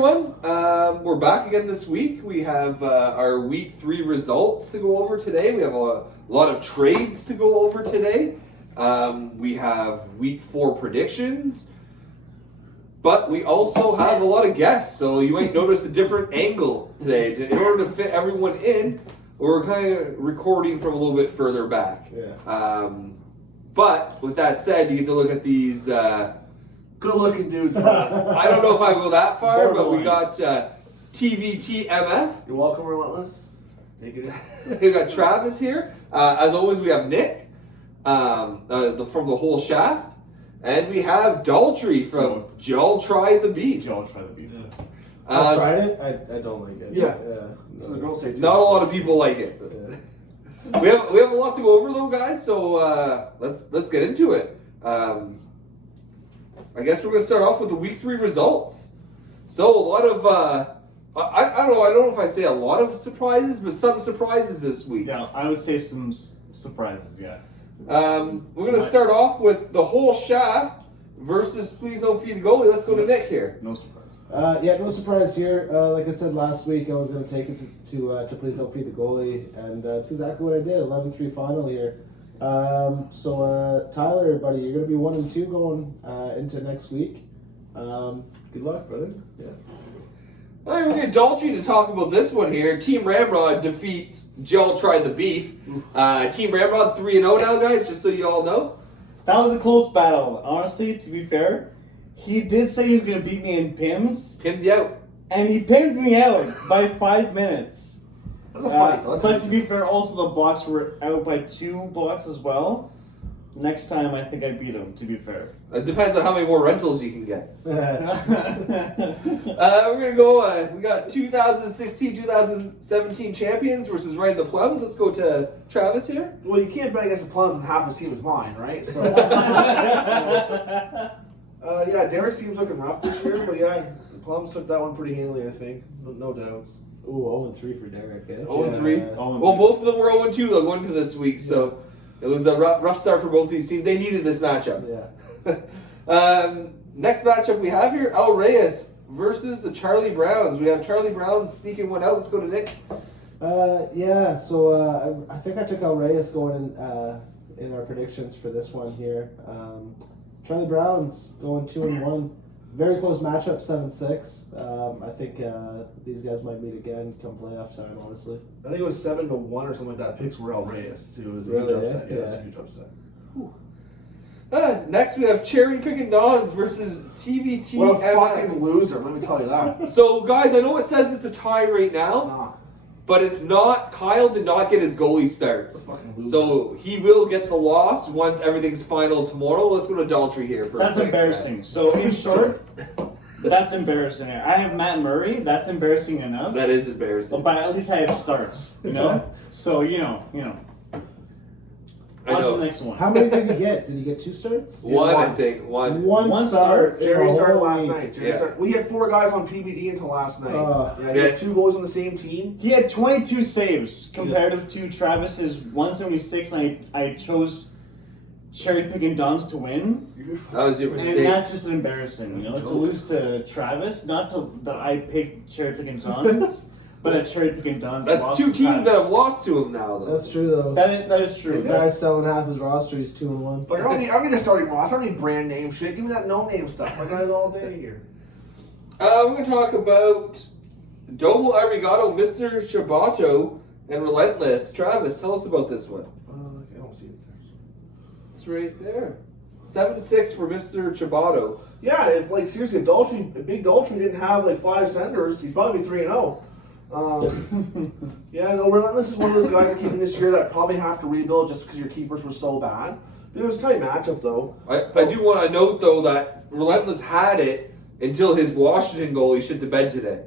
everyone. We're back again this week. We have our week 3 results to go over today. We have a lot of trades to go over today. We have week 4 predictions. But we also have a lot of guests, so you might notice a different angle today. In order to fit everyone in, we're kind of recording from a little bit further back. Yeah. But with that said, you get to look at these good-looking dudes. I don't know if I go that far, but we Borderline. got TVTMF. You're welcome, Relentless. Take it in. We got Travis here. As always, we have Nick from the whole shaft. And we have Daltrey from Joel Try the Beef. Joel Try the Beef. I tried it. I don't like it. Yeah. So the girls say too. Not a lot of people like it. Yeah. We have a lot to go over though, guys. So let's get into it. I guess we're gonna start off with the week 3 results. So a lot of I don't know if I say a lot of surprises, but some surprises this week. Yeah, I would say some surprises. Yeah. We're gonna start off with the whole shaft versus Please Don't Feed the Goalie. Let's go to Nick here. No surprise. No surprise here. Like I said last week, I was going to take it to Please Don't Feed the Goalie, and it's exactly what I did. 11-3 final here. Tyler, buddy, you're going to be 1-2 going into next week. Good luck, brother. Yeah. All right, we're going to Daltrey to talk about this one here. Team Ramrod defeats Joel Try the Beef. Team Ramrod 3-0 now, guys, just so you all know. That was a close battle. Honestly, to be fair, he did say he was going to beat me in PIMS, Pinned you out. and he pinned me out by 5 minutes. That's a fight. But to be fair, also the blocks were out by 2 blocks as well. Next time, I think I beat him, to be fair. It depends on how many more rentals you can get. Yeah, We're going to go, we got 2016-2017 champions versus Ryan the Plums. Let's go to Travis here. Well, you can't bet against the Plums when half his team is mine, right? So. Yeah, Derek's team's looking rough this year, but yeah, the Plums took that one pretty handily, I think. No doubts. Ooh, 0-3 for Derek, eh? 0-3. Yeah. Well, both of them were 0-2 though going into this week, so it was a rough start for both these teams. They needed this matchup. Yeah. Next matchup we have here, El Reyes versus the Charlie Browns. We have Charlie Brown sneaking one out. Let's go to Nick. I think I took El Reyes going in our predictions for this one here. Charlie Brown's going 2-1. Very close matchup, 7-6. I think these guys might meet again come playoff time, honestly. I think it was 7-1 or something like that. Picks were El Reyes, too. It was a Really, huge upset. yeah? Yeah, it was a huge upset. Next we have Cherry Pickin' Dons versus TVTMF. What a fucking loser, let me tell you that. So guys, I know it says it's a tie right It's now, not. but it's not. Kyle did not get his goalie starts. Fucking loser. So he will get the loss once everything's final tomorrow. Let's go to Daltrey here for a that's quick. embarrassing. So, in short, that's embarrassing. I have Matt Murray. That's embarrassing enough. That is embarrassing. But at least I have starts, you know? So, you know. I On to know. the next one. How many did he get? Did he get 2 starts? One, I one. think. One. One One start. Jerry in a started whole last week. night. Yeah. We had 4 guys on PBD until last night. He Yeah. had 2 goals on the same team. He had 22 saves comparative to Travis's 176, and I chose Cherry Pickin' Dons to win. That was your And mistake. that's just embarrassing. That's You know, a to joke. lose to Travis, not to that I picked Cherry Pickin' Dons, but that Cherry Pickin' Dons That's lost 2 to teams that have Travis. lost to him now, though. That's true, though. That is true. This guy's selling half his roster. He's 2-1. Like, I don't need a starting roster. I don't need brand name shit. Give me that no name stuff. I got it all day here. We're going to talk about Domo Arigato, Mr. Shabato, and Relentless. Travis, tell us about this one. I don't see it there. It's right there. 7-6 for Mr. Chabato. Yeah, if like seriously, if Big Daltrey didn't have like 5 senders, he'd probably be 3-0. Yeah, no, Relentless is one of those guys that came in this year that probably have to rebuild just because your keepers were so bad. But it was a tight matchup though. I do want to note, though, that Relentless had it until his Washington goalie shit the bed today.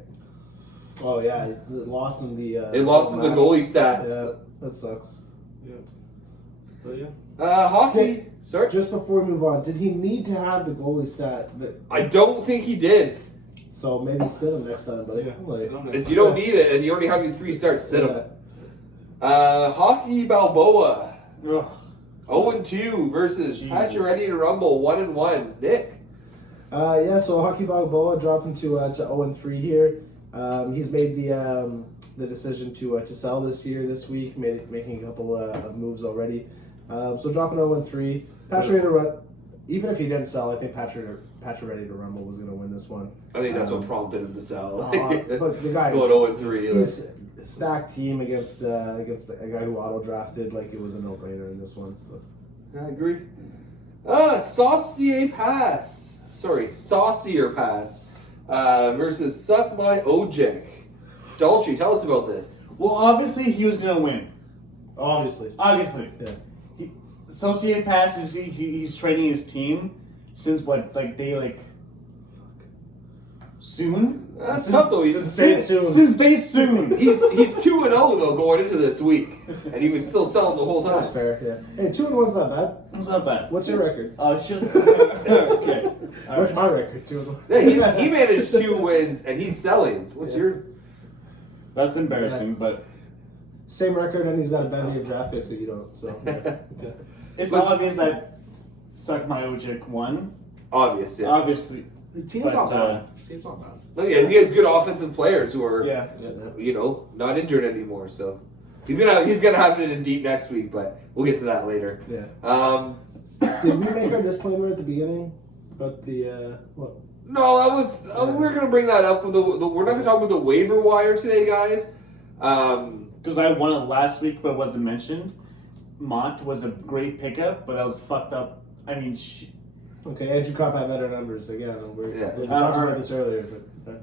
Oh, yeah. It lost him the... They lost him the match. goalie stats. Yeah, that sucks. Yeah. But yeah. Hockey. Sorry? Just before we move on, did he need to have the goalie stat? I don't think he did. So maybe sit him next time, buddy. Yeah. Like, If you don't need it and you already have your 3 starts, sit him. Hockey Balboa. Ugh. 0-2 versus Jesus. Pat, you ready to rumble 1-1. Nick. So Hockey Balboa dropping to 0-3 here. He's made the decision to sell this week, making a couple of moves already. So dropping 0-3. Patrick Ready to Run. Even if he didn't sell, I think Patrick Ready to Rumble was going to win this one. I think that's what prompted him to sell. But the guy going 0-3. He's a stacked team against a guy who auto drafted. Like, it was a no-brainer in this one. So. I agree. Saucier Pass versus Suck My Ojek. Dolce, tell us about this. Well, obviously he was gonna win. Obviously. Yeah. Associate Pass is he's training his team since soon. That's tough though. Since they soon. He's 2-0 though going into this week, and he was still selling the whole That's time. fair, yeah. Hey, 2-1's not bad. It's not bad. What's your record? Oh, shit. Okay. What's my record? 2-1. Yeah, he managed 2 wins, and he's selling. What's your? That's embarrassing, but Same record, and he's got a bevy of draft picks that you don't. So yeah. it's obvious that Suck My Ojek won. Obvious, yeah. Obviously. The team's But, not bad. The team's not bad. No, yeah, he has good offensive players who are, Yeah. not injured anymore. So he's gonna have it in deep next week, but we'll get to that later. Yeah. Did we make our disclaimer at the beginning about the what? No, that was we're gonna bring that up with the we're not gonna talk about the waiver wire today, guys. Because I won it last week, but wasn't mentioned. Mott was a great pickup, but that was fucked up. I mean, Okay, Andrew Kopp had better numbers again. We talked about this earlier, but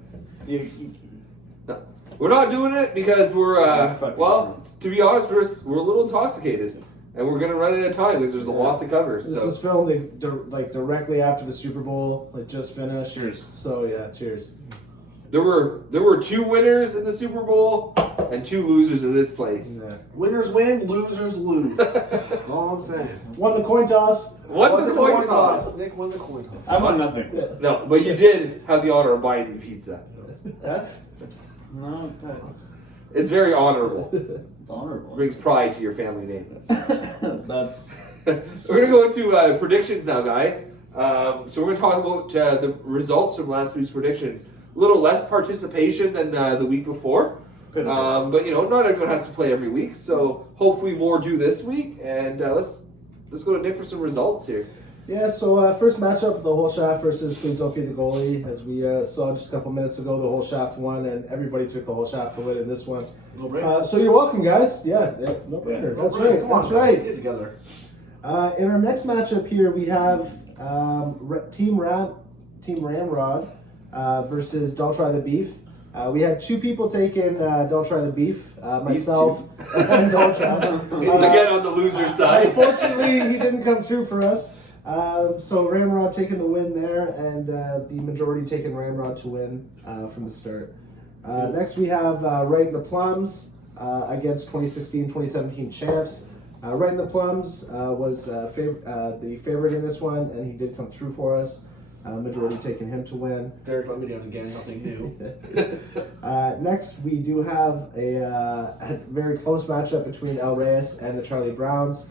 We're not doing it because we're to be honest, we're a little intoxicated, and we're gonna run out of time because there's a lot to cover. this So was filmed directly after the Super Bowl, just finished. Cheers. So yeah, cheers. there were 2 winners in the Super Bowl and 2 losers in this place. Yeah. Winners win, losers lose. That's all I'm saying. Won the coin toss. Won the coin toss. Nick won the coin toss. I won nothing. No, but you did have the honor of buying me pizza. That's no. It's very honorable. It's honorable. Brings pride to your family name. That's. We're gonna go into predictions now, guys. So we're gonna talk about the results from last week's predictions. A little less participation than the week before, but not everyone has to play every week. So hopefully more do this week. And let's go to Nick for some results here. Yeah, so first matchup, the whole shaft versus Please Don't Feed the Goalie. As we saw just a couple minutes ago, the whole shaft won, and everybody took the whole shaft to win in this one. No brainer. So you're welcome, guys. Yeah, no brainer. No That's brainer. right. Come on, That's guys, right. Get together. In our next matchup here, we have Team Ramrod versus Don't Try the Beef. We had 2 people taking Don't Try the Beef, myself and Don't Try. Again on the loser side. Unfortunately, he didn't come through for us. So Ramrod taking the win there, and the majority taking Ramrod to win from the start. Next we have Right in the Plums against 2016-2017 champs. Right in the Plums was the favorite in this one, and he did come through for us. Majority taking him to win. Derek let me down again, nothing new. Next, we do have a very close matchup between El Reyes and the Charlie Browns.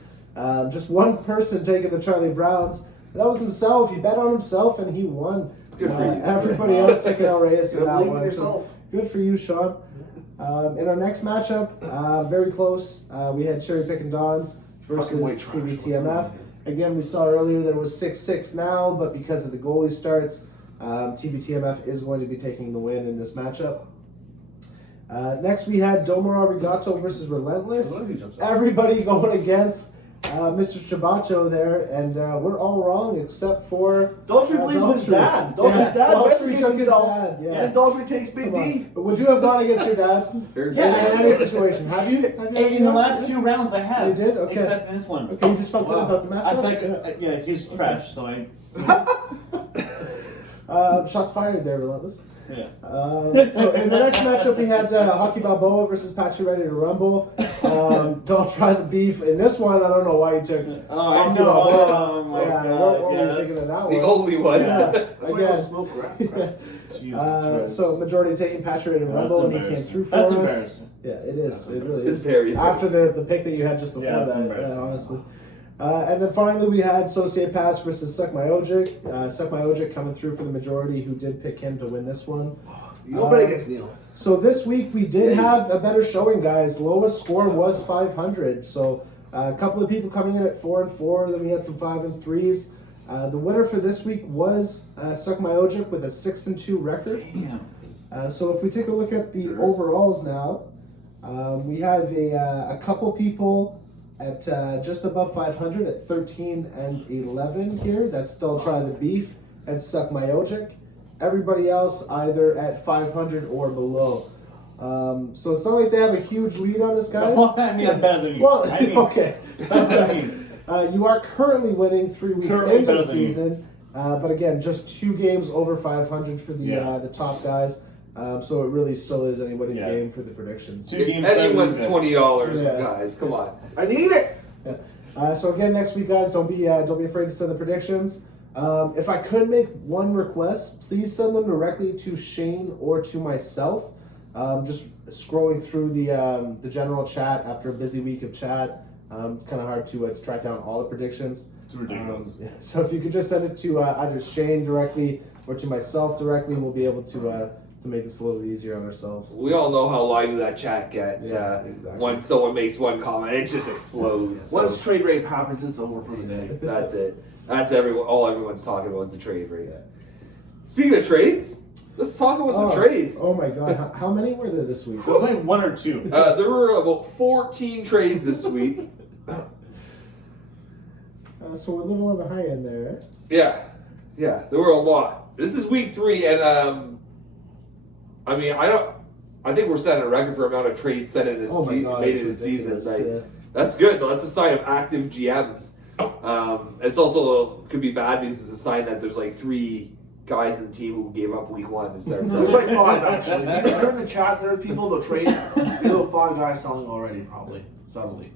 Just one person taking the Charlie Browns. That was himself. He bet on himself and he won. Good for you. Everybody else taking El Reyes in that Believe in one. yourself. So good for you, Sean. In our next matchup, very close. We had Cherry Pickin' Dons versus Fucking white trash. TVTMF. Again, we saw earlier that it was 6-6 now, but because of the goalie starts, TVTMF is going to be taking the win in this matchup. Next, we had Domo Arigato versus Relentless. Everybody going against Mr. Shabacho there, and we're all wrong except for Daltrey believes in his dad. Daltrey's dad Daltrey took his himself. dad. Yeah. And Daltrey takes Big Come on. D. But would you have gone against your dad in any situation? Have you? In the last 2 rounds, I have. You did? Okay. Except in this one. Okay, you just felt good about the I matchup? think, yeah, he's trash, so I. Shots fired there, Relentless. Yeah. So in the next matchup, we had Hockey Balboa versus Patrick Ready to Rumble. Don't Try the Beef. In this one, I don't know why you took I Hockey know. Balboa. Oh my Yeah, God. what were Yeah, you thinking of that one? The only one. Yeah, That's why I again. smoke crack. So majority taking Patrick Ready to Rumble, and he came through for That's us. embarrassing. Yeah, it is. It really It's is. very After the pick that you had just before Yeah, that's that, embarrassing. honestly. And then finally we had Societe Pass versus Suck My Ojic. Suck My Ojic coming through for the majority who did pick him to win this one. You'll bet against Neil. So this week we did have a better showing, guys. Lowest score was 500. So a couple of people coming in at 4 and 4. Then we had some 5 and 3s. The winner for this week was Suck My Ojic with a 6 and 2 record. Damn. So if we take a look at the overalls now, we have a couple people at just above 500 at 13 and 11 here. That's Still Try the Beef and Suck My Ojic. Everybody else either at 500 or below. So it's not like they have a huge lead on us, guys. Well, I mean, I'm better than you. Well, I mean, okay. that's what that means. You are currently winning 3 weeks Currently into the better than me. season. But again, just 2 games over 500 for the top guys. So it really still is anybody's Yeah. game for the predictions. Two It's games better anyone's than $20, Yeah. guys. Come on. I need it. So again, next week, guys, don't be afraid to send the predictions. If I could make one request, please send them directly to Shane or to myself. Just scrolling through the general chat after a busy week of chat, it's kind of hard to track down all the predictions. It's ridiculous. So if you could just send it to either Shane directly or to myself directly, we'll be able to make this a little easier on ourselves. We all know how lively that chat gets. Yeah, exactly. Once someone makes one comment, it just explodes. So Once trade rape happens, it's over for the day. that's it. That's all everyone's talking about is the trade rate. Speaking of trades, let's talk about some trades. Oh my God, how many were there this week? It was like 1 or 2. There were about 14 trades this week. So we're a little on the high end there, right? Yeah, there were a lot. This is week 3, and I think we're setting a record for amount of trades sent in Oh my God, made it's in a season. ridiculous, Like, yeah. that's good though. That's a sign of active GMs. It's also could be bad because it's a sign that there's like 3 guys in the team who gave up week 1 and started There's selling. like 5 actually. You're in the chat. There are people that trade. You know, 5 guys selling already, probably subtly.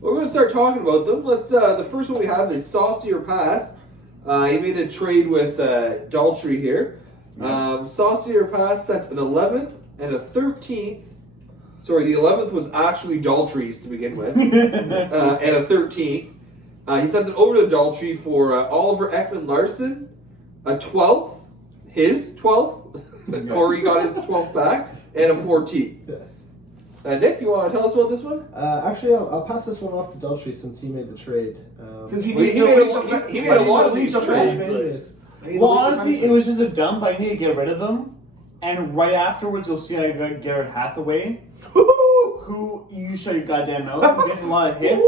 We're going to start talking about them. Let's. The first one we have is Saucier Pass. He made a trade with Daltrey here. Saucier Pass sent an 11th and a 13th. Sorry, the 11th was actually Daltrey's to begin with, and a 13th. He sent it over to Daltrey for Oliver Ekman Larson, a 12th, his 12th. Corey got his 12th back, and a 14th. Nick, you want to tell us about this one? Actually, I'll pass this one off to Daltrey since he made the trade. Since he Well, he made a lot of these trades. Well, honestly, it was just a dump. I need to get rid of them. And right afterwards, you'll see I got Garrett Hathaway, who you shut your goddamn mouth. He gets a lot of hits,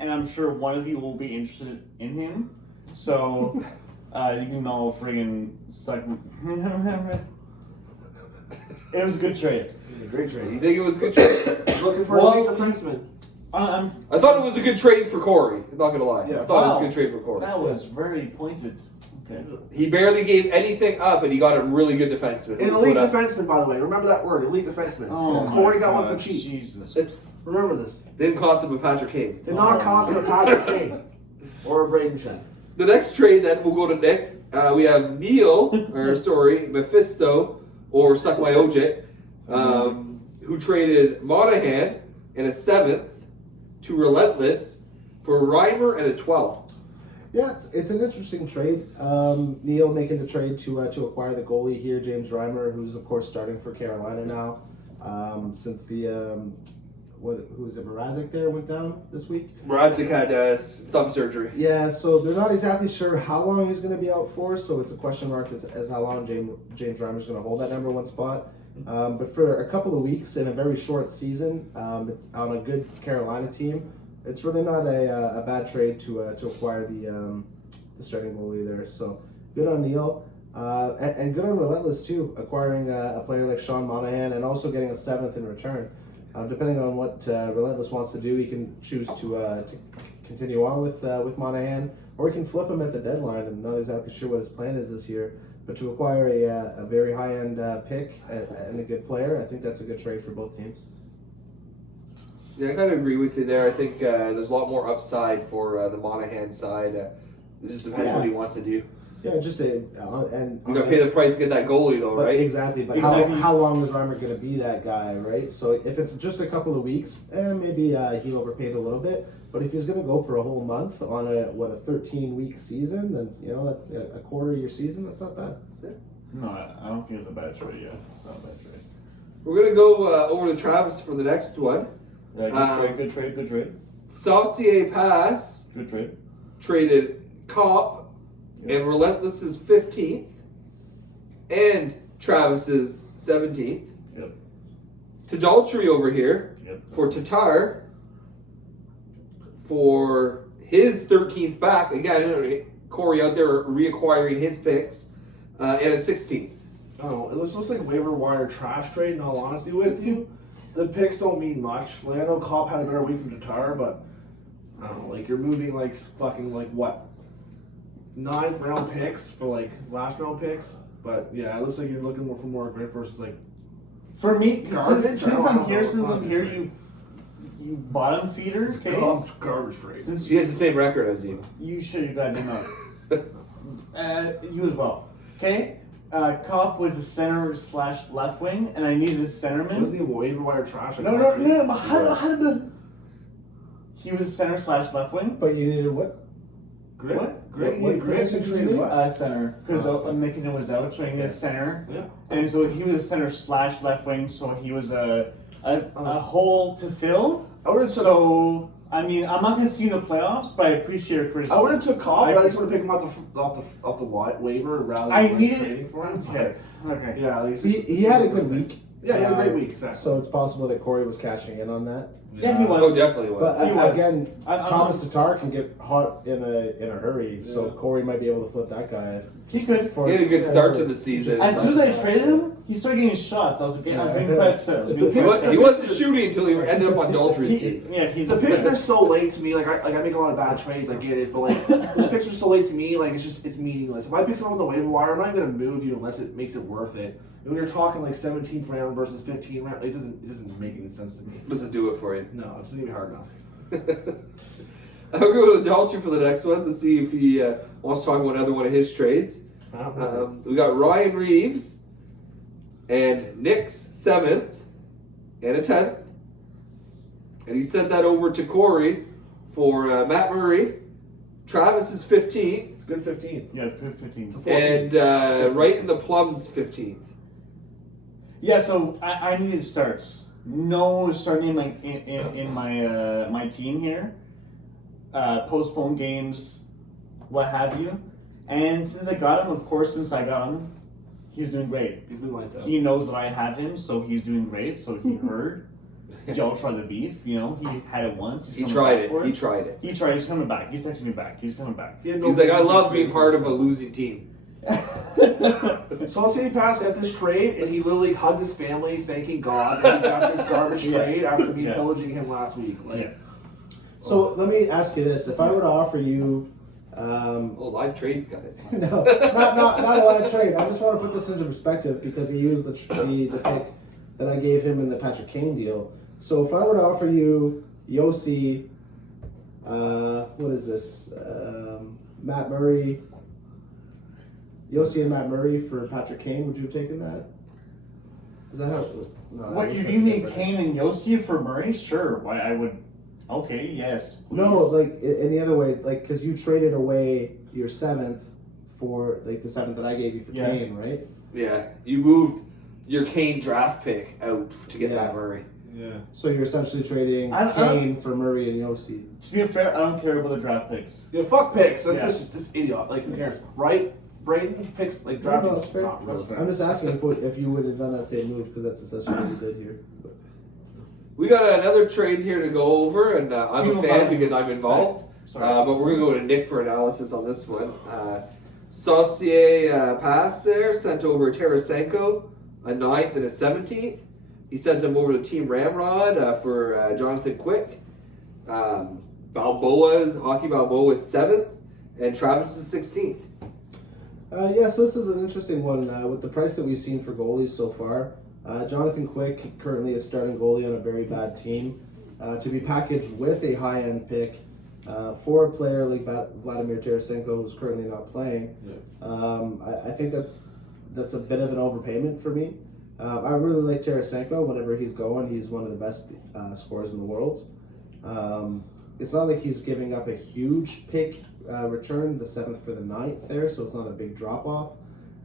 and I'm sure one of you will be interested in him. So you can all friggin' suck. It was a good trade. Great trade. You think it was a good trade? Looking for Well, a elite defenseman. I thought it was a good trade for Corey. I'm not gonna lie. Yeah. I thought it was Wow. a good trade for Corey. That was very pointed. Okay. He barely gave anything up, and he got a really good defenseman. An elite defenseman, by the way. Remember that word, elite defenseman. Oh, Corey my got one God, for cheap. Jesus. Remember this. Didn't cost him a Patrick Kane. Did not cost him a Patrick Kane or a Braden Shen. The next trade, then we'll go to Nick. We have Mephisto, or Suck My Ojic, who traded Monahan and a 7th to Relentless for Reimer and a 12th. Yeah, it's an interesting trade. Neil making the trade to acquire the goalie here, James Reimer, who's of course starting for Carolina now, since the who is it, Mrazek there went down this week. Mrazek had thumb surgery. Yeah, so they're not exactly sure how long he's going to be out for, so it's a question mark as how long James Reimer's going to hold that number 1 spot. But for a couple of weeks in a very short season on a good Carolina team, it's really not a bad trade to acquire the starting goalie there. So good on Neil, and good on Relentless too, acquiring a player like Sean Monahan and also getting a 7th in return. Depending on what Relentless wants to do, he can choose to continue on with Monahan, or he can flip him at the deadline. I'm not exactly sure what his plan is this year, but to acquire a very high-end pick and a good player, I think that's a good trade for both teams. Yeah, I kind of agree with you there. I think there's a lot more upside for the Monahan side. It just depends what he wants to do. Yeah, just and You got to pay the price to get that goalie, though, but right? Exactly. But Exactly. how long is Reimer going to be that guy, right? So if it's just a couple of weeks, maybe he overpaid a little bit. But if he's going to go for a whole month on a 13-week season, then that's a quarter of your season. That's not bad. No, I don't think it's a bad trade. Yeah, it's not a bad trade. We're gonna go over to Travis for the next one. Good trade. Saucier Pass Good trade. traded Cop and Relentless's 15th and Travis's 17th. Yep. To Daltrey over here for Tatar for his 13th back. Again, Corey out there reacquiring his picks and a 16th. Oh, it looks like a waiver wire trash trade, in all honesty with you. The picks don't mean much. Like, I know Cobb had a better week from Tatar, but I don't know, like, you're moving like fucking like what? 9th round picks for like last round picks. But yeah, it looks like you're looking for more grit versus like For me, Garbage? since I'm here, you bottom feeder, okay? garbage trade. Since He has the same record as you. you should have gotten him out. You as well, okay? Cop was a center / left wing, and I needed a centerman. Wasn't he waiver wire trash? Like No. last week? But how did the? He was a center / left wing. But you needed what? Grit? What? Grit? What Grit? position did you need? Center, because Mickey was out, so he needed a center. Yeah. And so he was a center / left wing, so he was a hole to fill. I would have took. So I mean, I'm not gonna see the playoffs, but I appreciate your criticism. I would have took Cobb, but I just want to pick him off the waiver rather than I like, needed- trading for him. Okay. Okay. Yeah, like, it's He, just- he had a good week. Yeah, he had a great week. Exactly. So it's possible that Corey was cashing in on that. Yeah, he was. Oh, definitely was. But He was. again, I'm Thomas Tatar can get hot in a hurry, so Yeah. Corey might be able to flip that guy. He could. For, He had a good for- start to the season. As soon as I traded him, he started getting shots. I was being quite upset. I was being He, quite upset. he wasn't shooting until he ended up on Daltrey's team. The picks are so late to me. Like I make a lot of bad trades. I get it, but like those picks are so late to me. Like it's meaningless. If I pick someone on the waiver wire, I'm not even gonna move you unless it makes it worth it. And when you're talking like 17th round versus 15th round, it doesn't make any sense to me. Doesn't do it for you. No, it's not even hard enough. I'll go to Daltrey for the next one to see if he wants to talk about another one of his trades. We got Ryan Reeves and Nick's 7th and a 10th. And he sent that over to Corey for Matt Murray, Travis's 15th, It's a good 15. Yeah, it's good 15. and right in the Plum's 15th. Yeah, so I needed starts. No starting in my team here. Postpone games, what have you. And since I got him, of course, he's doing great. He's been lights out. He knows that I have him, so he's doing great. So he heard. Joe tried the beef, he had it once. He's He coming tried back it. for He tried it. He tried. He's coming back. He's texting me back. He's coming back. He had no He's like, I business love being trading part for of a himself. losing team. So I'll say he passed at this trade, and he literally hugged his family, thanking God that he got this garbage Yeah. trade after me Yeah. pillaging him last week. Like, Yeah. So let me ask you this: if I were to offer you, Oh, live trades, guys. no, not a lot of trade. I just want to put this into perspective because he used the pick that I gave him in the Patrick Kane deal. So if I were to offer you Yossi, what is this? Matt Murray, Yossi and Matt Murray for Patrick Kane, would you have taken that? Is that how? No, that What, looks you like give me different. Kane and Yossi for Murray? Sure. Why I would. Okay, yes. No, please. like in the other way, like because you traded away your 7th for like the 7th that I gave you for Yeah. Kane, right? Yeah, you moved your Kane draft pick out to get Yeah. Matt Murray. yeah. So you're essentially trading I don't- Kane for Murray and Yossi. To be fair, I don't care about the draft picks. Yeah, fuck picks. That's Yeah. just idiot. Like, who cares? Right? Braden picks, like, draft No, picks. that's fair. Not real I'm just asking if you would have done that same move because that's essentially what you did here. But- We got another trade here to go over, and I'm a People fan find- because I'm involved. Sorry. But we're going to go to Nick for analysis on this one. Saucier pass there, sent over Tarasenko, a 9th and a 17th. He sent him over to Team Ramrod for Jonathan Quick. Hockey Balboa's 7th, and Travis's 16th. Yeah, so this is an interesting one with the price that we've seen for goalies so far. Jonathan Quick currently is starting goalie on a very bad team. To be packaged with a high-end pick for a player like Vladimir Tarasenko, who's currently not playing, I think that's a bit of an overpayment for me. I really like Tarasenko. Whenever he's going, he's one of the best scorers in the world. it's not like he's giving up a huge pick return, the 7th for the 9th there, so it's not a big drop off.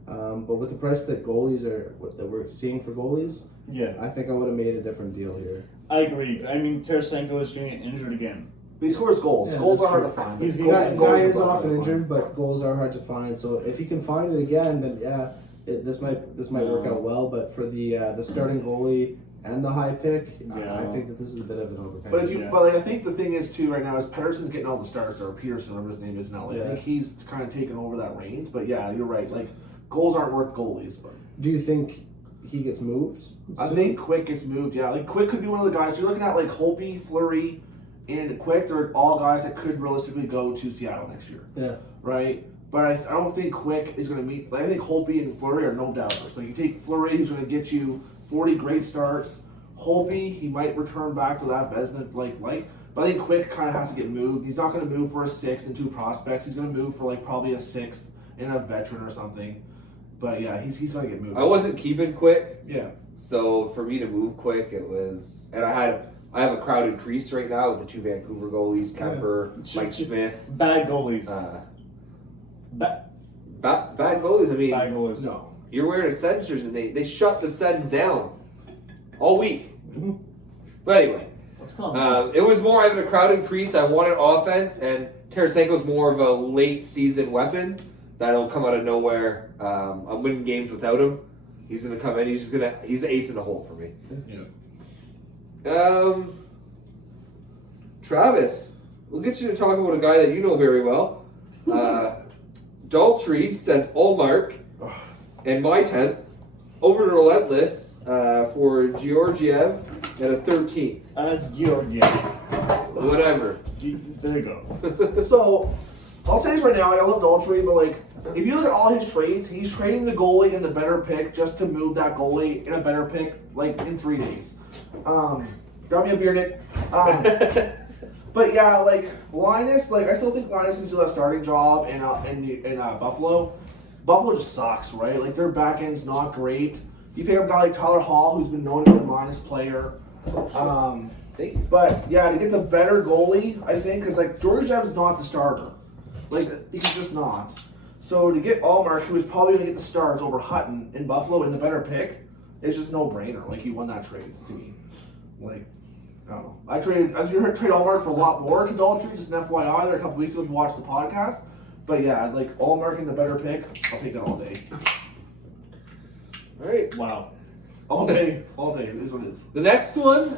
But with the price that we're seeing for goalies, Yeah, I think I would have made a different deal here. I agree. I mean, Tarasenko is going to get injured again. But he scores goals. Yeah, Goals that's are hard true. to find. He's Goals- got- goals Guy are is hard to often find. injured, but goals are hard to find. So if he can find it again, then yeah, this might work out well. But for the starting goalie and the high pick, Yeah. I think that this is a bit of an overpay. But if you, Yeah. but like, I think the thing is too right now is Pedersen's getting all the starts, or Peterson, whatever his name is now. Like, I Yeah. think he's kind of taken over that reins. But yeah, you're right. Like goals aren't worth goalies. But do you think he gets moved? I soon? think Quick gets moved. Yeah, like Quick could be one of the guys. You're looking at like Holtby, Fleury, and Quick. They're all guys that could realistically go to Seattle next year, Yeah. right? But I don't think Quick is going to meet. Like, I think Holtby and Fleury are no doubters. Like you take Fleury, who's going to get you 40 great starts. Holtby, he might return back to that Vezina like. But I think Quick kind of has to get moved. He's not going to move for a 6th and 2 prospects. He's going to move for like probably a 6th and a veteran or something. But yeah, he's going to get moved. I wasn't keeping Quick, Yeah. so for me to move Quick, it was, and I have a crowded crease right now with the 2 Vancouver goalies, Kemper, Mike Smith. Bad goalies. Bad goalies. I mean, Bad goalies. No. you're wearing a Sens jersey, and they shut the Sens down all week. But anyway, Let's call him. it was more having a crowded crease. I wanted offense, and Tarasenko's more of a late season weapon that'll come out of nowhere. I'm winning games without him. He's gonna come in. He's the ace in the hole for me. Yeah. Travis, we'll get you to talk about a guy that you know very well. Daltrey sent Allmark and my 10th over to Relentless for Georgiev at a 13th. That's Georgia. Whatever. There you go. So, I'll say this right now, I love Daltrey, but like, if you look at all his trades, he's trading the goalie in the better pick just to move that goalie in a better pick, like, in 3 days. Grab me a beer, Nick. But yeah, like, Linus, like, I still think Linus can still have a starting job in Buffalo. Buffalo just sucks, right? Like, their back end's not great. You pick up a guy like Tyler Hall, who's been known to be a minus player. Thank you. But yeah, to get the better goalie, I think, because like Georgiev is not the starter, like he's just not. So to get Allmark, who is probably going to get the starts over Hutton in Buffalo in the better pick, it's just no brainer. Like he won that trade to me. Like I don't know. I trade Allmark for a lot more to Daltrey, just an FYI. There a couple weeks ago if you watched the podcast. But yeah, like Allmark in the better pick, I'll take that all day. All right. Wow. All day. It is what it is. The next one,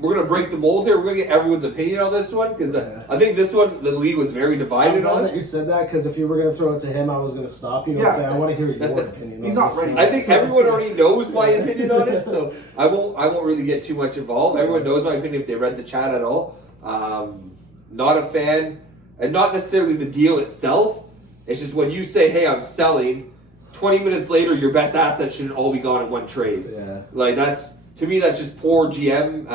we're gonna break the mold here. We're gonna get everyone's opinion on this one because I think this one the league was very I'm divided glad on. that you said that because if you were going to throw it to him, I was going to stop you and Yeah. say I want to hear your opinion. He's on not this ready. one. I think everyone already knows my opinion on it, so I won't really get too much involved. Everyone knows my opinion if they read the chat at all. Not a fan, and not necessarily the deal itself. It's just when you say, "Hey, I'm selling," 20 minutes later, your best assets shouldn't all be gone in one trade. Yeah. Like to me, that's just poor GM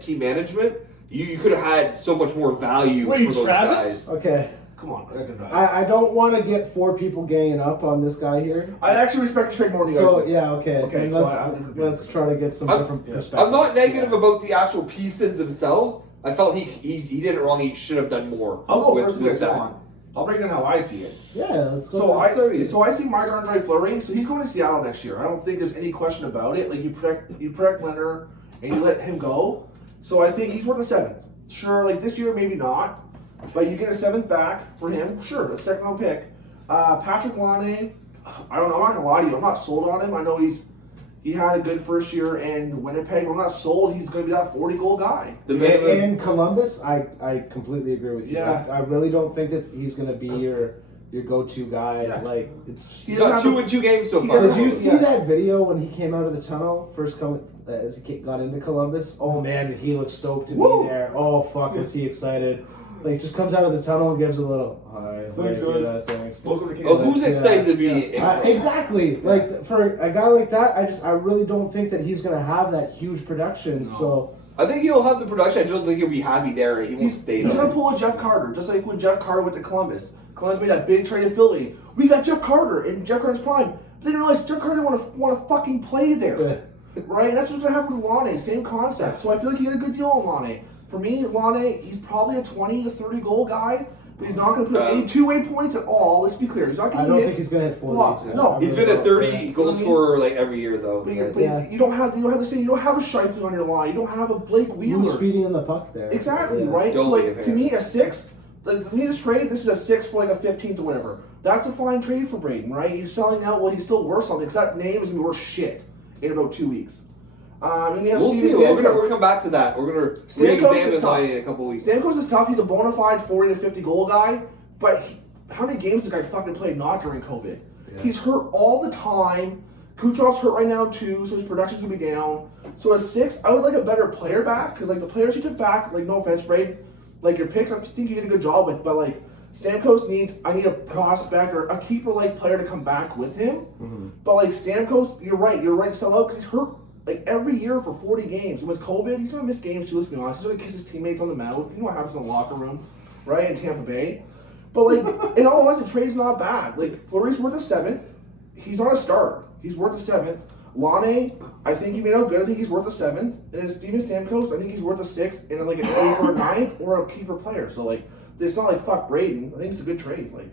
team management. You could have had so much more value Wait, for those Travis? guys. Okay. Come on, I can drive. I don't want to get 4 people ganging up on this guy here. I actually respect the trade more than you So guys do. yeah, okay. Okay, Then so let's I have different let's opinions. try to get some I'm- different perspectives. I'm not negative about the actual pieces themselves. I felt he did it wrong. He should have done more. I'll go with- first if you with guys that. want. I'll break down how I see it. Yeah, let's go. So I see Marc-Andre Fleury. So he's going to Seattle next year. I don't think there's any question about it. Like you protect Leonard and you let him go. So I think he's worth a 7th. Sure, like this year maybe not, but you get a 7th back for him. Sure, a 2nd round pick. Patrick Laine. I don't know. I'm not gonna lie to you. I'm not sold on him. I know he had a good first year in Winnipeg. But I'm not sold. He's going to be that 40-goal guy. The minimum. In Columbus, I completely agree with you. Yeah. I really don't think that he's going to be your go-to guy. Yeah. Like, it's, He's got 2 in 2 games so he far. doesn't did you have- see yes. that video when he came out of the tunnel first coming as he got into Columbus? Oh man, did he look stoked to Woo! be there? Oh fuck, is he excited? Like just comes out of the tunnel and gives a little hi. Thanks, thank you, guys. thanks. Welcome to Oh, Canada. who's excited to be? Exactly. Like for a guy like that, I really don't think that he's gonna have that huge production. No. So I think he'll have the production. I don't think he'll be happy there. He won't stay He's there. gonna pull a Jeff Carter, just like when Jeff Carter went to Columbus. Columbus made that big trade to Philly. We got Jeff Carter in Jeff Carter's prime. But they didn't realize Jeff Carter didn't want to fucking play there, right? That's what's gonna happen with Laine. Same concept. So I feel like he got a good deal on Laine. For me, Lane, he's probably a 20 to 30 goal guy, but he's not going to put any two-way points at all. Let's be clear. He's not going to I don't think he's going to hit 40. blocks. No. He's been a 30 goal scorer like every year though. But you don't have to say you don't have a Scheifele on your line. You don't have a Blake Wheeler. Who's feeding in the puck there? Exactly, right? Don't So leave like to him. me, a 6. To me, this trade, this is a 6 for like a 15th or whatever. That's a fine trade for Braden, right? You're selling out. Well, he's still worth something. Because that name is gonna be worth shit in about 2 weeks. And we have We'll see. Steven We're gonna come back to that. We're gonna Stamkos re-examine is tough. Lane in a couple weeks. Stamkos is tough. He's a bona fide 40 to 50 goal guy. But how many games this guy fucking played not during COVID? Yeah. He's hurt all the time. Kucherov's hurt right now too, so his production's gonna be down. So a 6, I would like a better player back because like the players you took back, like no offense, Braden, like your picks, I think you did a good job with, but like Stamkos I need a prospect or a keeper-like player to come back with him. Mm-hmm. But like Stamkos, you're right to sell out because he's hurt like every year for 40 games. And with COVID, he's gonna miss games too. Let's be honest. He's gonna kiss his teammates on the mouth. You know what happens in the locker room, right? In Tampa Bay. But like in all honesty, the trade's not bad. Like Fleury's worth a 7th. He's not a start. He's worth a 7th. Lane, I think he made out good. I think he's worth a 7th. And then Steven Stamkos, I think he's worth a 6th, and then like an 8th or a 9th or a keeper player. So like. It's not like fuck Braden. I think it's a good trade. Like,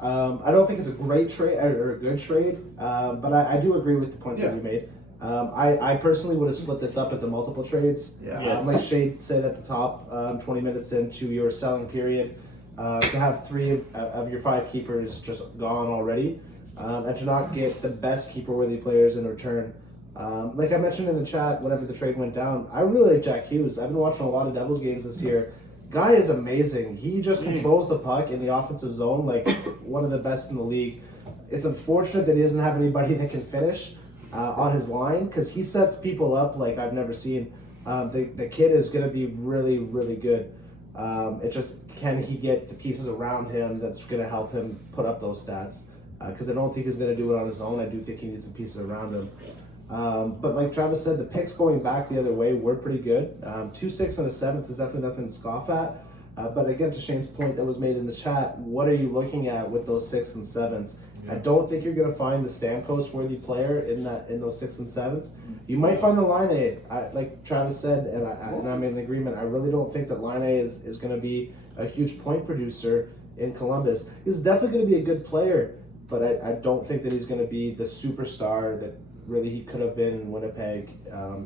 I don't think it's a great trade or a good trade, but I do agree with the points that you made. I personally would have split this up into multiple trades. Yeah. Yes. Like Shade said at the top, 20 minutes into your selling period, to have 3 of your 5 keepers just gone already, and to not get the best keeper-worthy players in return. Like I mentioned in the chat, whenever the trade went down, I really like Jack Hughes. I've been watching a lot of Devils games this year. Guy is amazing. He just controls the puck in the offensive zone like one of the best in the league. It's unfortunate that he doesn't have anybody that can finish on his line because he sets people up like I've never seen. The kid is going to be really, really good. It just, can he get the pieces around him that's going to help him put up those stats? Because I don't think he's going to do it on his own. I do think he needs some pieces around him. But like Travis said, the picks going back the other way were pretty good. 2, 6, and a 7th is definitely nothing to scoff at. But again, to Shane's point that was made in the chat, what are you looking at with those 6 and 7s? Yeah. I don't think you're going to find the Stamkos worthy player in those 6 and 7s. You might find the Line like Travis said, and I'm in agreement. I really don't think that Line is going to be a huge point producer in Columbus. He's definitely going to be a good player, but I don't think that he's going to be the superstar that really he could have been in Winnipeg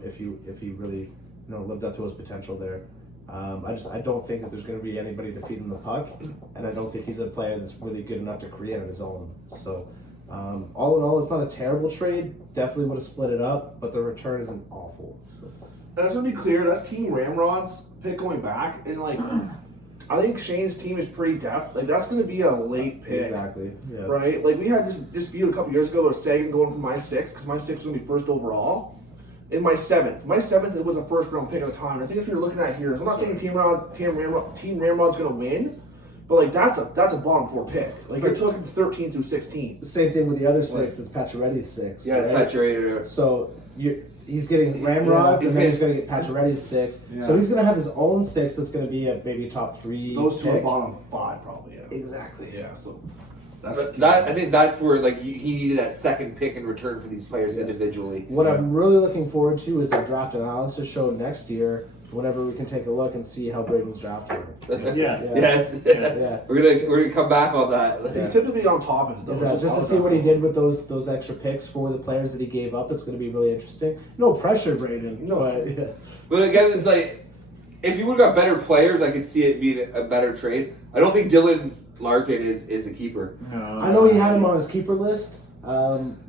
if he really lived up to his potential there. I don't think that there's going to be anybody to feed him the puck, and I don't think he's a player that's really good enough to create on his own. So all in all, it's not a terrible trade. Definitely would have split it up, but the return isn't awful. So. And let's be clear, that's Team Ramrod's pick going back, and like I think Shane's team is pretty depth. Like that's going to be a late pick. Exactly. Yeah. Right? Like we had this dispute a couple years ago about Sagan going for my 6 because my 6 was going to be first overall. In my 7th, it was a first round pick at the time. I think if you're looking at here, so I'm not saying Team Ramrod's going to win, but like that's a bottom 4 pick. Like you're talking 13 through 16. The same thing with the other 6. It's Pacioretty's 6. Yeah, it's Pacioretty. So he's getting Ramrod's, and then he's going to get Pacioretty's 6. Yeah. So he's going to have his own 6 that's going to be a maybe top 3. Those 2 pick. are bottom 5 probably. Yeah. Exactly. Yeah. So I think that's where like he needed that second pick in return for these players individually. What I'm really looking forward to is a draft analysis show next year, whenever we can take a look and see how Braden's draft worked. Yeah. Yes. Yeah. We're gonna come back on that. he's typically on top of it. Though. Just to see what he did with those extra picks for the players that he gave up. It's going to be really interesting. No pressure, Braden. No. But again, it's like if you would have got better players, I could see it being a better trade. I don't think Dylan Larkin is a keeper. No. I know he had him on his keeper list.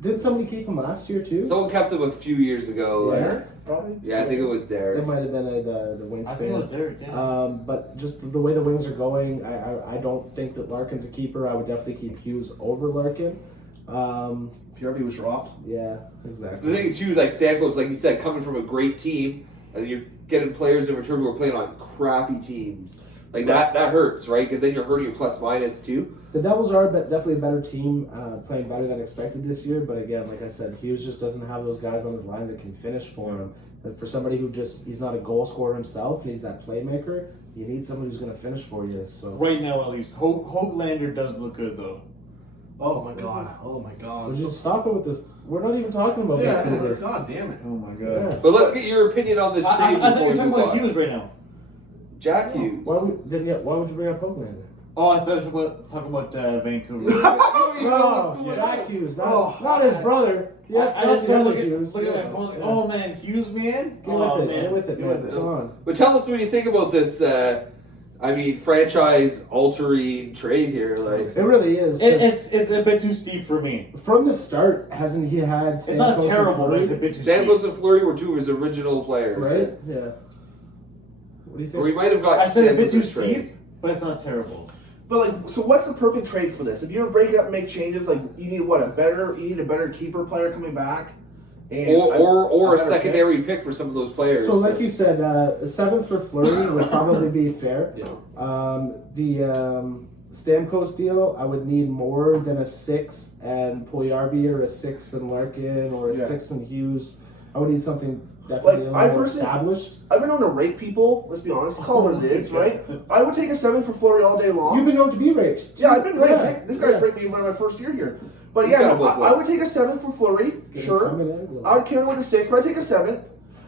Did somebody keep him last year too? Someone kept him a few years ago. Derek, probably. Yeah, I think it was It Derek. might have been the Wings I fan. think it was Derek, yeah. But just the way the Wings are going, I don't think that Larkin's a keeper. I would definitely keep Hughes over Larkin. PRV was dropped. Yeah, exactly. The thing too, like Stamkos, like you said, coming from a great team, and you're getting players in return who are playing on crappy teams. Like that hurts, right? Because then you're hurting your plus minus too. The Devils are definitely a better team, playing better than expected this year. But again, like I said, Hughes just doesn't have those guys on his line that can finish for him. And for somebody who he's not a goal scorer himself, and he's that playmaker, you need someone who's going to finish for you. So Right now, at least, Hoglander does look good, though. Oh my god. Oh my god. we'll just stop it with this. We're not even talking about Yeah, Vancouver. god damn it. Oh my god. Yeah. But let's get your opinion on this trade I think before you're we talking move about on. Hughes right now. Jack Hughes. Why would you bring up Hoglander? Oh, I thought you were talking about Vancouver. No, Jack Hughes, not his brother. Yeah, I just started looking Hughes. at my phone. Like, oh man, Hughes, man. Get with it, man. Come on. But tell us what you think about this. Franchise-altering trade here. Like, It really is. It's a bit too steep for me. From the start, hasn't he had? It's not Stamkos terrible, and but it's a Fleury? bit too steep. Stamkos and Fleury were two of his original players, Right? Yeah. What do you Or think? we might have got. I said a bit Stamkos too in trade. steep, but it's not terrible. But like, so what's the perfect trade for this? If you were to break it up and make changes, like you need a better keeper player coming back, and Or a better secondary pick for some of those players. So, like you said, a 7th for Fleury would probably be fair. Yeah. The Stamkos deal, I would need more than a 6 and Puljujarvi, or a 6 and Larkin, or a 6 and Hughes. I would need something definitely Like, a little more established. I've been known to rate people. Let's be honest. Call it what it is, right? I would take a 7 for Fleury all day long. You've been known to be raped. Yeah, I've been raped. Yeah. This guy's raped me when my first year here. But He's yeah, got both I would take a 7 for Fleury, sure. I would count with a 6, but I'd take a 7.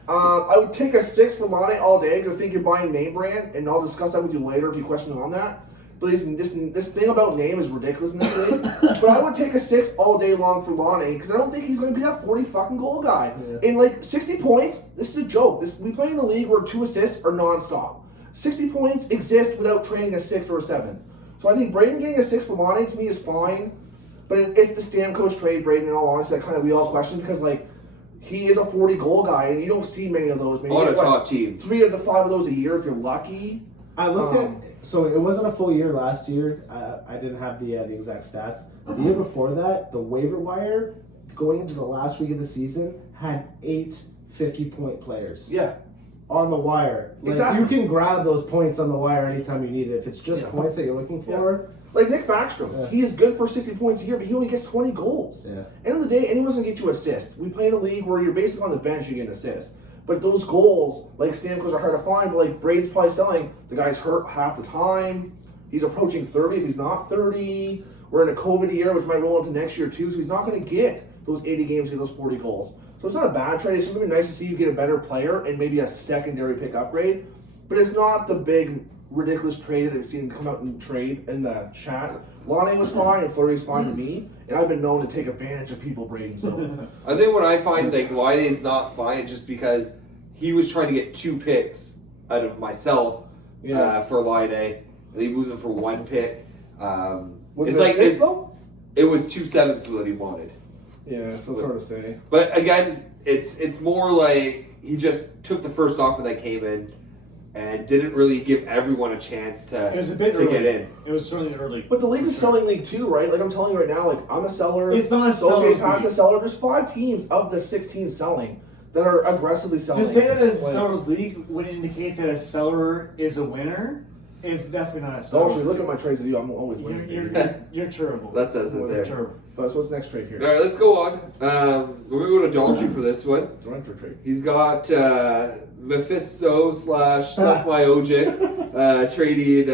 I would take a 6 for Lane all day because I think you're buying name brand, and I'll discuss that with you later if you question me on that. But this thing about name is ridiculous in this league. But I would take a 6 all day long for Lane because I don't think he's going to be that 40 fucking goal guy. Yeah. In like 60 points, this is a joke. We play in a league where 2 assists are nonstop. 60 points exist without trading a 6 or a 7. So I think Braden getting a 6 for Lane to me is fine. But it's the Stamkos trade, Braden, in all honesty, that kind of we all question because, like, he is a 40 goal guy, and you don't see many of those. Maybe on a top team. 3 to 5 of those a year if you're lucky. I looked at, so it wasn't a full year last year. I didn't have the exact stats. The year before that, the waiver wire going into the last week of the season had 8 50-point players. Yeah. On the wire. Like, Exactly. you can grab those points on the wire anytime you need it. If it's just points that you're looking for. Like Nick Backstrom, he is good for 60 points a year, but he only gets 20 goals. Yeah. End of the day, anyone's going to get you assists. We play in a league where you're basically on the bench, you get an assist. But those goals, like Stamkos, are hard to find. But like Braid's probably selling, the guy's hurt half the time. He's approaching 30 if he's not 30. We're in a COVID year, which might roll into next year too, so he's not going to get those 80 games, get those 40 goals. So it's not a bad trade. It's just going to be nice to see you get a better player and maybe a secondary pick upgrade. But it's not the big, ridiculous trade that I've seen come out and trade in the chat. Lane was fine and Fleury's fine to me, and I've been known to take advantage of people, Braden. So I think what I find like why he's not fine just because he was trying to get 2 picks out of myself for Line A, and he moves him for 1 pick. was It's it like a 6 though? it was 2 7s what he wanted. Yeah, so it's hard to say. But again, it's more like he just took the first offer that came in and didn't really give everyone a chance to It was a bit to early. get in. It was certainly early. But the league's a selling league too, right? Like I'm telling you right now, like I'm a seller. It's not a Associated seller's Press league. a seller. There's 5 teams of the 16 selling that are aggressively selling. To say that it's a Like, seller's league would indicate that a seller is a winner. It's definitely not a So seller. actually, look at my trades with you. I'm always winning. You're terrible. That says it You're there. terrible. But so what's the next trade here? All right, let's go on. We're gonna go to Dolce for this one. Renter trade. He's got Mephisto / Suck My Ojin trading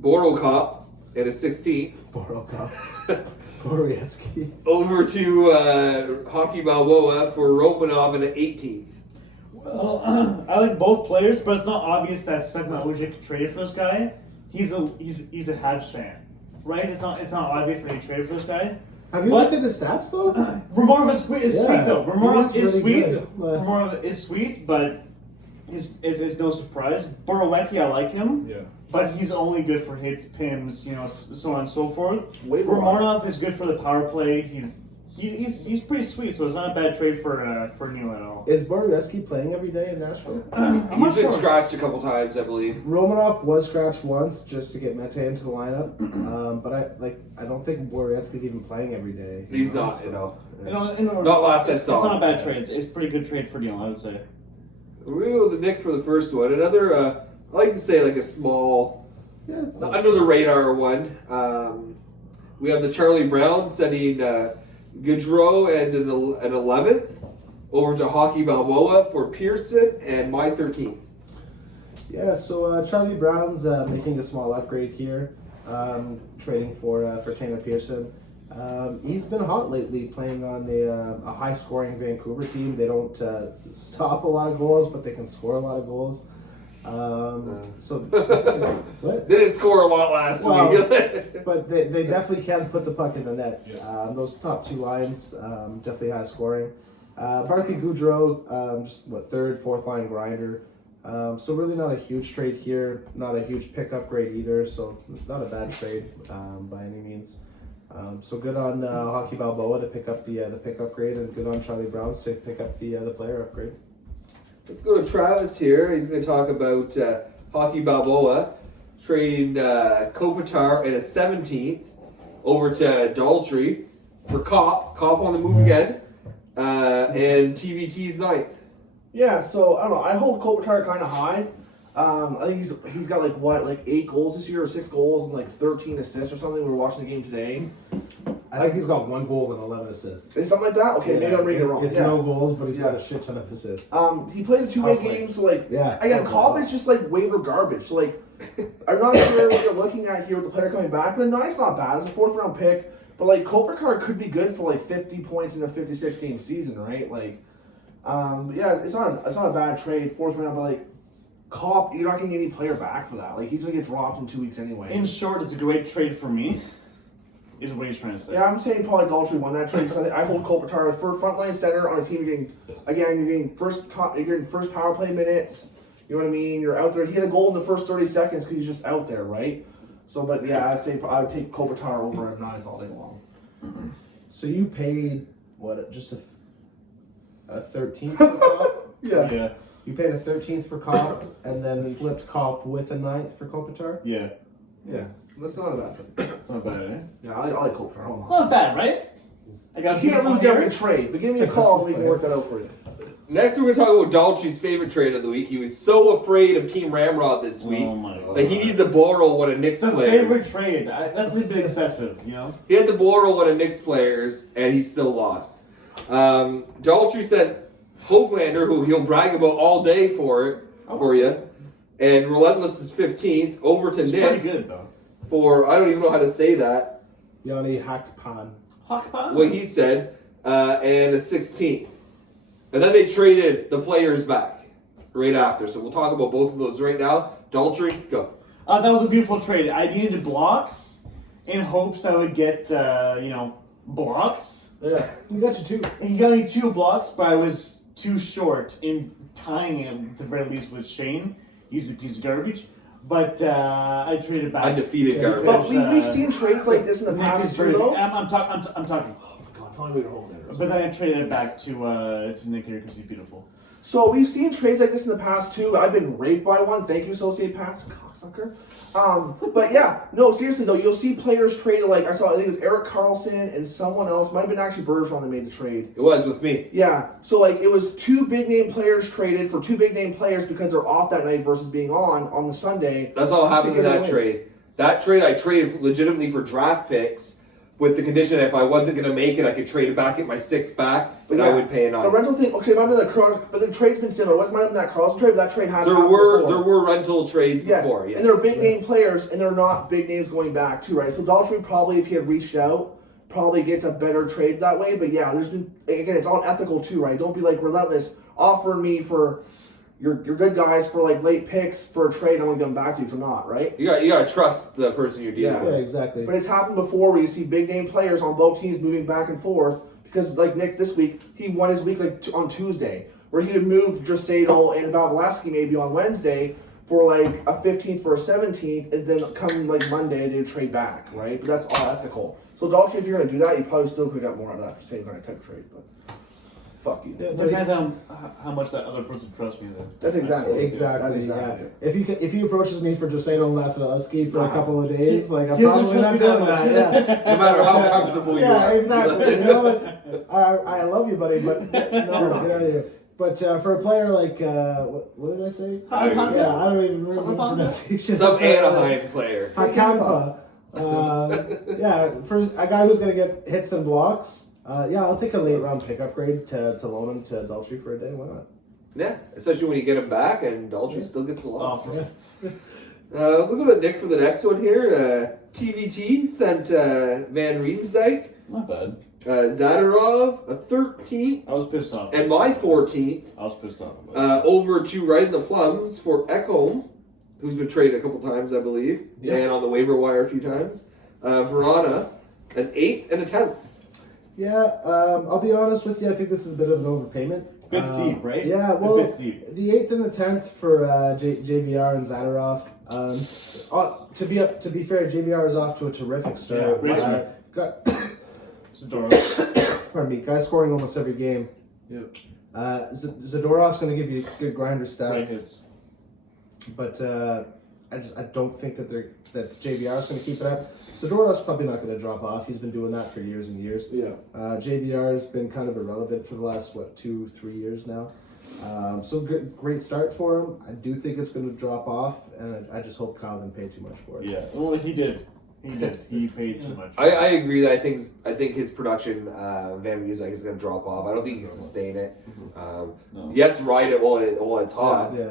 Borokop at a 16th Borokov. Borowiecki. over to Hockey Balboa for Romanov at an 18th. Well, I like both players, but it's not obvious that Segma Ojic traded for this guy. He's a Habs fan, right? It's not obvious that he traded for this guy. Have you looked at the stats though? Romanov is sweet though. Romanov he is is really sweet. good. Romanov is sweet, but is no surprise. Borowiecki, I like him. Yeah. But he's only good for hits, pims, so on and so forth. Waiver Romanov is good for the power play. He's pretty sweet, so it's not a bad trade for Neil at all. Is Borowiecki playing every day in Nashville? I'm He's not been sure. scratched a couple times, I believe. Romanov was scratched once just to get Mete into the lineup, but I don't think Borowiecki's even playing every day. He's not, you know. Not last I saw. It's not a bad trade. It's a pretty good trade for Neil, I would say. We're gonna go with Nick for the first one. Another, I like to say like a small, Yeah, it's not- under the radar one. We have the Charlie Brown sending Gaudreau and an 11th over to Hockey Balboa for Pearson and my 13th. Yeah, so Charlie Brown's making a small upgrade here, trading for Tanner Pearson. He's been hot lately, playing on a high-scoring Vancouver team. They don't stop a lot of goals, but they can score a lot of goals. So what? They didn't score a lot last Well, week. But they definitely can put the puck in the net. Yeah. Those top two lines definitely high scoring. Barkley Goudreau, just third, fourth line grinder. So really not a huge trade here, not a huge pick upgrade either. So not a bad trade by any means. So good on Hockey Balboa to pick up the pick upgrade, and good on Charlie Browns to pick up the player upgrade. Let's go to Travis here. He's going to talk about Hockey Balboa trading Kopitar and a 17th over to Daltrey for Cop on the move again, and TVT's 9th. Yeah, so I don't know. I hold Kopitar kind of high. I think he's got like 8 goals this year, or 6 goals and like 13 assists or something. We were watching the game today. I think he's got 1 goal and 11 assists. Is something like that? Okay, maybe I'm reading it wrong. It's no goals, but he's got a shit ton of assists. He plays a 2-way Power play. game, so like Yeah. again, Cobb is just like waiver garbage. So like, I'm not sure what you're looking at here with the player coming back, but it's not bad. It's a 4th round pick, but like Kopitar could be good for like 50 points in a 56 game season, right? Like, yeah, it's not a bad trade, 4th round, but like. Cop, you're not getting any player back for that. Like, he's going to get dropped in 2 weeks anyway. In short, it's a great trade for me. Is what he's trying to say. Yeah, I'm saying probably Daltrey won that trade. So I hold Kopitar for frontline center on a team. You're getting first power play minutes. You know what I mean? You're out there. He had a goal in the first 30 seconds because he's just out there, right? So, but yeah, I'd say I would take Kopitar over at 9th all day long. So you paid what? Just a 13th for Cop? Yeah. You paid a 13th for Cop, and then flipped Cop with a 9th for Kopitar? Yeah. Yeah, that's not a bad trade. It's not bad, eh? Yeah, I like Kopitar. It's not bad, right? I got You can't beautiful lose hair. every trade, but give me a call and we can work that out for you. Next, we're going to talk about Daltrey's favorite trade of the week. He was so afraid of Team Ramrod this week Oh my god. that he needed to borrow one of Nick's It's a players. favorite trade. That's a bit excessive, you know? He had to borrow one of Nick's players, and he still lost. Daltrey sent Hoaglander, who he'll brag about all day for you, and Relentless is 15th, over to It's Nick pretty good, though. for, I don't even know how to say that, Yanni Hakpan. Hockey what he said, and a 16th. And then they traded the players back right after, so we'll talk about both of those right now. Daltrey, go. That was a beautiful trade. I needed blocks in hopes I would get, blocks. Yeah. You got you 2. He got me 2 blocks, but I was too short in tying him, at the very least, with Shane. He's a piece of garbage. But I traded back. Undefeated garbage. But we've seen trades like this in the Nick past is too, very- though. I'm talking. Oh my god, tell me what you're holding there. But then I traded it back to Nick here because he's beautiful. So we've seen trades like this in the past too. I've been raped by one. Thank you, Associate Pass, cocksucker. But yeah, no, seriously though, you'll see players traded like I think it was Eric Carlson and someone else. Might have been actually Bergeron that made the trade. It was with me. Yeah, so like it was 2 big name players traded for 2 big name players because they're off that night versus being on the Sunday. That's all happened in To get that a win. trade. That trade I traded legitimately for draft picks with the condition if I wasn't going to make it, I could trade it back, get my 6 back, and I would pay a 9. The rental thing, okay, might have been but the trade's been similar. It might have been that Carlson trade, but that trade has There happened were before. rental trades Yes. before, yes. And they're big name players, and they're not big names going back too, right? So Daltrey probably, if he had reached out, probably gets a better trade that way. But yeah, there's been, again, it's all ethical too, right? Don't be like Relentless offering me for your good guys for like late picks for a trade I'm going to give them back to you. It's not, right? You got to trust the person you're dealing Yeah. with. Yeah, exactly. But it's happened before where you see big name players on both teams moving back and forth because like Nick this week, he won his week like on Tuesday where he would move Draisaitl and Vasilevsky maybe on Wednesday for like a 15th for a 17th, and then come like Monday they would trade back, right? But that's all ethical. So Daltrey, if you're going to do that, you probably still could have got more out of that same kind of type of trade, but fuck you. Yeah, Depends on how much that other person trusts me. Then. That's exactly Exactly. That's exactly Yeah. If he approaches me for Draisaitl and Vasilevsky for a couple of days, like I'm he doesn't probably not trust me doing that that. much. Yeah. No matter how comfortable you Yeah, are. exactly. You know what? I love you, buddy, but no, get out of here. But for a player like what did I say? Yeah, I don't even remember the pronunciation. Some Anaheim player. Hakampa. Yeah, for a guy who's gonna get hits and blocks. Yeah, I'll take a late round pick upgrade to loan him to Daltrey for a day. Why not? Yeah, especially when you get him back and Daltrey still gets the loss. Oh, Yeah. We'll go to Nick for the next one here. TVT sent Van Riemsdyk. not bad. Zadorov, a 13th, I was pissed off. and my 14th. I was pissed off about it. Over to Right in the Plums for Ekholm, who's been traded a couple times, I believe, and on the waiver wire a few times. Verona, an 8th and a 10th. Yeah, I'll be honest with you. I think this is a bit of an overpayment. Bit steep, right? Yeah, well, A bit steep. the 8th and the 10th for JVR and Zadorov. To be fair, JVR is off to a terrific start. Yeah, great start. Zadorov. Pardon me, guy scoring almost every game. Yep. Zadorov's going to give you good grinder Great stats, hits. but I don't think that JVR is going to keep it up. Zadorov's probably not going to drop off. He's been doing that for years and years. Yeah. JVR has been kind of irrelevant for the last 2-3 years now. So great start for him. I do think it's going to drop off, and I just hope Kyle didn't pay too much for it. Yeah. Well, he did. He paid too much. I agree that I think his production, Van Muzak, is going to drop off. I don't think he can sustain it. No. Yes, ride it while it's hot. Yeah.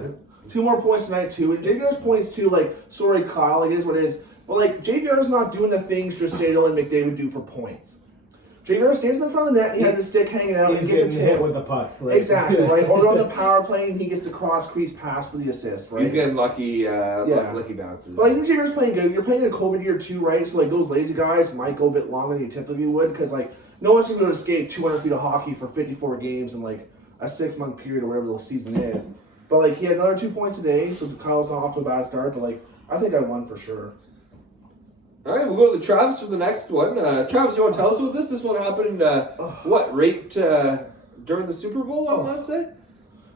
2 more points tonight too, and JVR's points too. Like, sorry, Kyle, it is what it is. But like, JVR's not doing the things Draisaitl and McDavid do for points. JVR stands in front of the net. He has his stick hanging out. He's He gets a getting tip. hit with the puck. Like, Exactly, right? Or on the power play, and he gets the cross crease pass for the assist, right? He's getting lucky bounces. But I think JVR's playing good. You're playing in a COVID year too, right? So like those lazy guys might go a bit longer than you typically would, because like no one's gonna go to skate 200 feet of hockey for 54 games in like a 6-month period or whatever the season is. But like he had another 2 points a day, so Kyle's not off to a bad start. But like I think I won for sure. All right, we'll go to the Travis for the next one. Travis, you want to tell us about this? This one happened, during the Super Bowl, I want to say? Can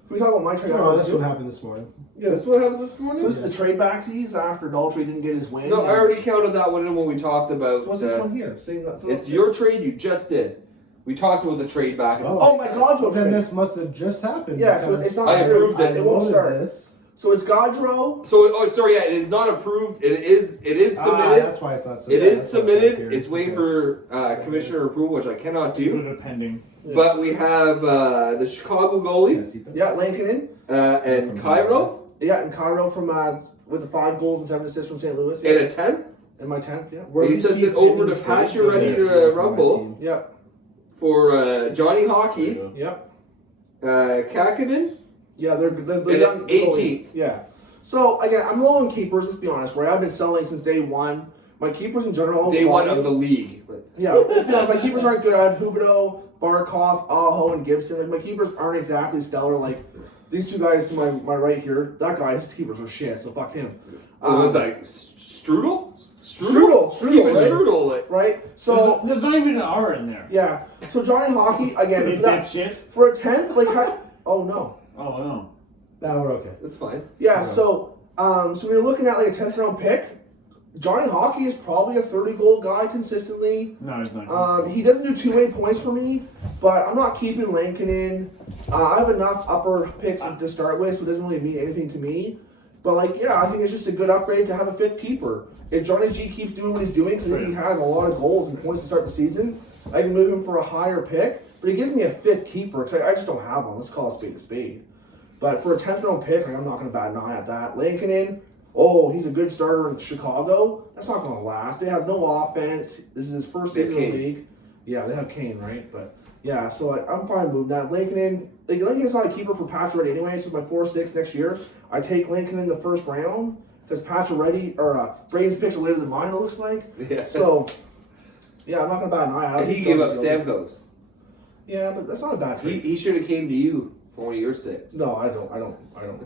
we talk about my trade? Oh, this too? one happened this morning. Yeah. This one happened this morning? So this is the trade backsies after Daltrey didn't get his win. No, I already counted that one in when we talked about... So what's this one here? Same, It's your trade you just did. We talked about the trade back. Oh my God, Joe! Then this must have just happened. Yeah, so because it's not I true. approved it. It won't loaded start. this. So it's Gaudreau. It is not approved. It is submitted. That's why it's not It submitted. is submitted. It's waiting for commissioner approval, which I cannot Put do. it pending. But we have the Chicago goalie Yeah, Lankinen. and Cairo Yeah, and Cairo from with the 5 goals and 7 assists from St. Louis. and a 10th. In my 10th, yeah. Where He we sent see it over to pending Pat trade Ready to for my Rumble team. Yep. for Johnny Hockey, Yep. Kakinen, Yeah, they're and young an goalie. 18th. Yeah. So again, I'm low on keepers. Let's be honest, right? I've been selling since day one. My keepers in general. Day one of the league. Yeah, let's be honest, my keepers aren't good. I have Huberdeau, Barkov, Aho, and Gibson. Like, my keepers aren't exactly stellar. Like these 2 guys to my right here, that guy, his keepers are shit. So fuck him. It's like Strudel. Strudel, Steven right? Strudel. Like, Right. So There's not even an R in there. yeah. So Johnny Hockey again You for that- dipshit. for a 10th. Like, oh no. Oh no. Now we're okay. that's fine. Yeah. So when you're looking at like a 10th round pick, Johnny Hockey is probably a 30-goal guy consistently. No, he's not. He doesn't do 2-way points for me, but I'm not keeping Lankinen. I have enough upper picks to start with, so it doesn't really mean anything to me. But like, yeah, I think it's just a good upgrade to have a 5th keeper. If Johnny G keeps doing what he's doing, because I think he has a lot of goals and points to start the season, I can move him for a higher pick. But he gives me a 5th keeper because I just don't have one. Let's call a spade a spade. But for a 10th round pick, like, I'm not going to bat an eye at that. Lankinen, he's a good starter in Chicago. That's not going to last. They have no offense. This is his first season in the league. Yeah, they have Kane, right? But yeah, so I'm fine moving that. Lankinen's not a keeper for Pacioretty anyway. So my 4-6 next year, I take Lankinen in the 1st round because Pacioretty or Braden's picks are later than mine. It looks like. Yeah. So yeah, I'm not going to bat an eye. And he gave up Stamkos. Yeah, but that's not a bad trade. He should have came to you for one of your 6. No, I don't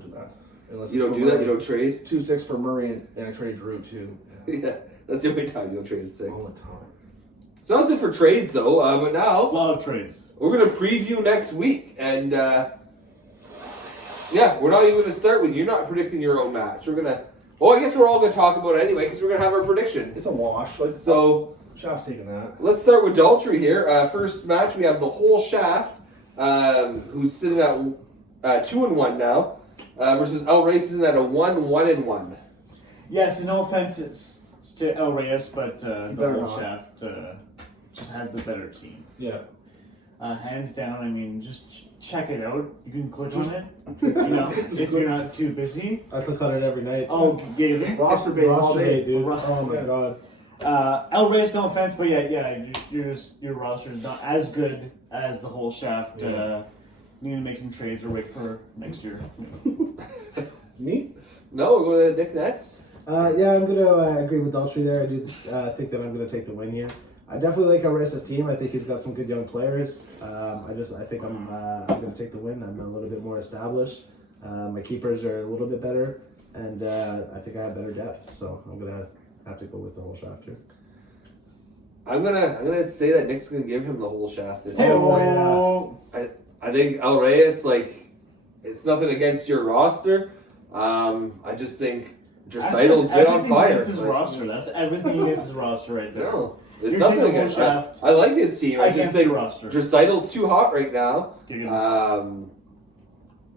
do that. Unless You it's don't for do that. Murray. You don't trade. 2-6 for Murray and I trade Drew too. Yeah, that's the only time you'll trade a 6. All the time. So that's it for trades, though. But A now lot of trades. we're gonna preview next week, and we're not even gonna start with you not predicting your own match. We're gonna. Well, I guess we're all gonna talk about it anyway because we're gonna have our predictions. It's a wash. So Shaft's taking that. let's start with Daltrey here. First match, we have the whole Shaft, who's sitting at 2-1 now, versus El Rey sitting at a 1-1-1. Yes, no offense to El Reyes, but the better whole not. Shaft just has the better team. Yeah. Hands down, I mean, just check it out. You can click on it, if you're not too busy. I click on it every night. Oh, Gabe. Roster bait all Roster day. bait, dude. Roster Oh my bait. god. El Reyes, no offense, but your roster is not as good as the whole shaft. Need to make some trades or wait for next year. Me? No, we'll go to Nick next. Yeah, I'm going to agree with Daltrey there. I do think that I'm going to take the win here. I definitely like Alvarez's team. I think he's got some good young players. I think I'm going to take the win. I'm a little bit more established. My keepers are a little bit better, and I think I have better depth. So I'm going to have to go with the whole shaft here. I'm gonna say that Nick's gonna give him the whole shaft this year. Oh, I think El Reyes, like, it's nothing against your roster. I just think Draisaitel's been on fire. Against his roster. That's everything against his roster right there. No, it's You're nothing taking the against whole that. shaft I like his team. I just against think your roster. Draisaitel's too hot right now. You're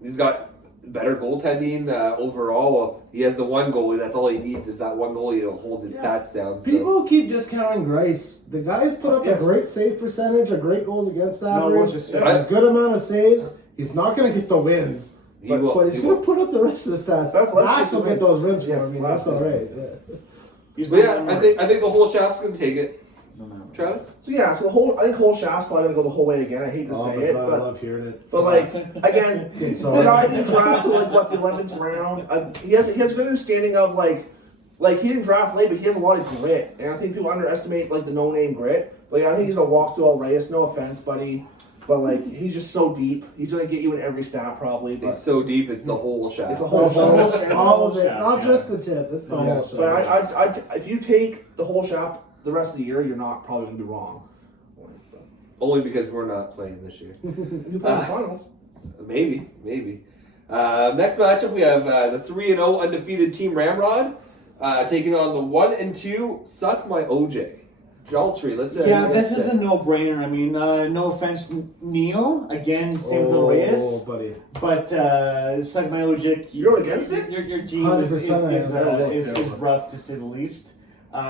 He's got better goaltending overall. Well, he has the one goalie. That's all he needs is that one goalie to hold his stats down. So. People keep discounting Grice. The guy's put up a great save percentage, a great goals against average, a good amount of saves. He's not going to get the wins, but he's going to put up the rest of the stats. Max will get those wins for him. I mean, that's all right. I think the whole shaft's going to take it. Travis? So I think whole shaft's probably gonna go the whole way again. I hate to say it, God, but I love hearing it. But like again, the guy didn't draft to like what the 11th round. He has a good understanding of like he didn't draft late, but he has a lot of grit, and I think people underestimate like the no-name grit. Like I think he's gonna walk through El Reyes. No offense, buddy, but like he's just so deep. He's gonna get you in every stat probably. But it's so deep. It's the whole shaft. It's the whole shaft. All of it, not just the tip. It's the whole shaft. But if you take the whole shaft the rest of the year, you're not probably gonna be wrong. Only because we're not playing this year. You play the finals. Maybe. Next matchup, we have the 3-0 undefeated team Ramrod taking on the 1-2 Suck My OJ. Jaltree, let's say. Yeah, this is a no-brainer. I mean, no offense, Neil. Again, same with El Reyes. Buddy. But Suck My OJ. You're against it? Your team is rough to say the least.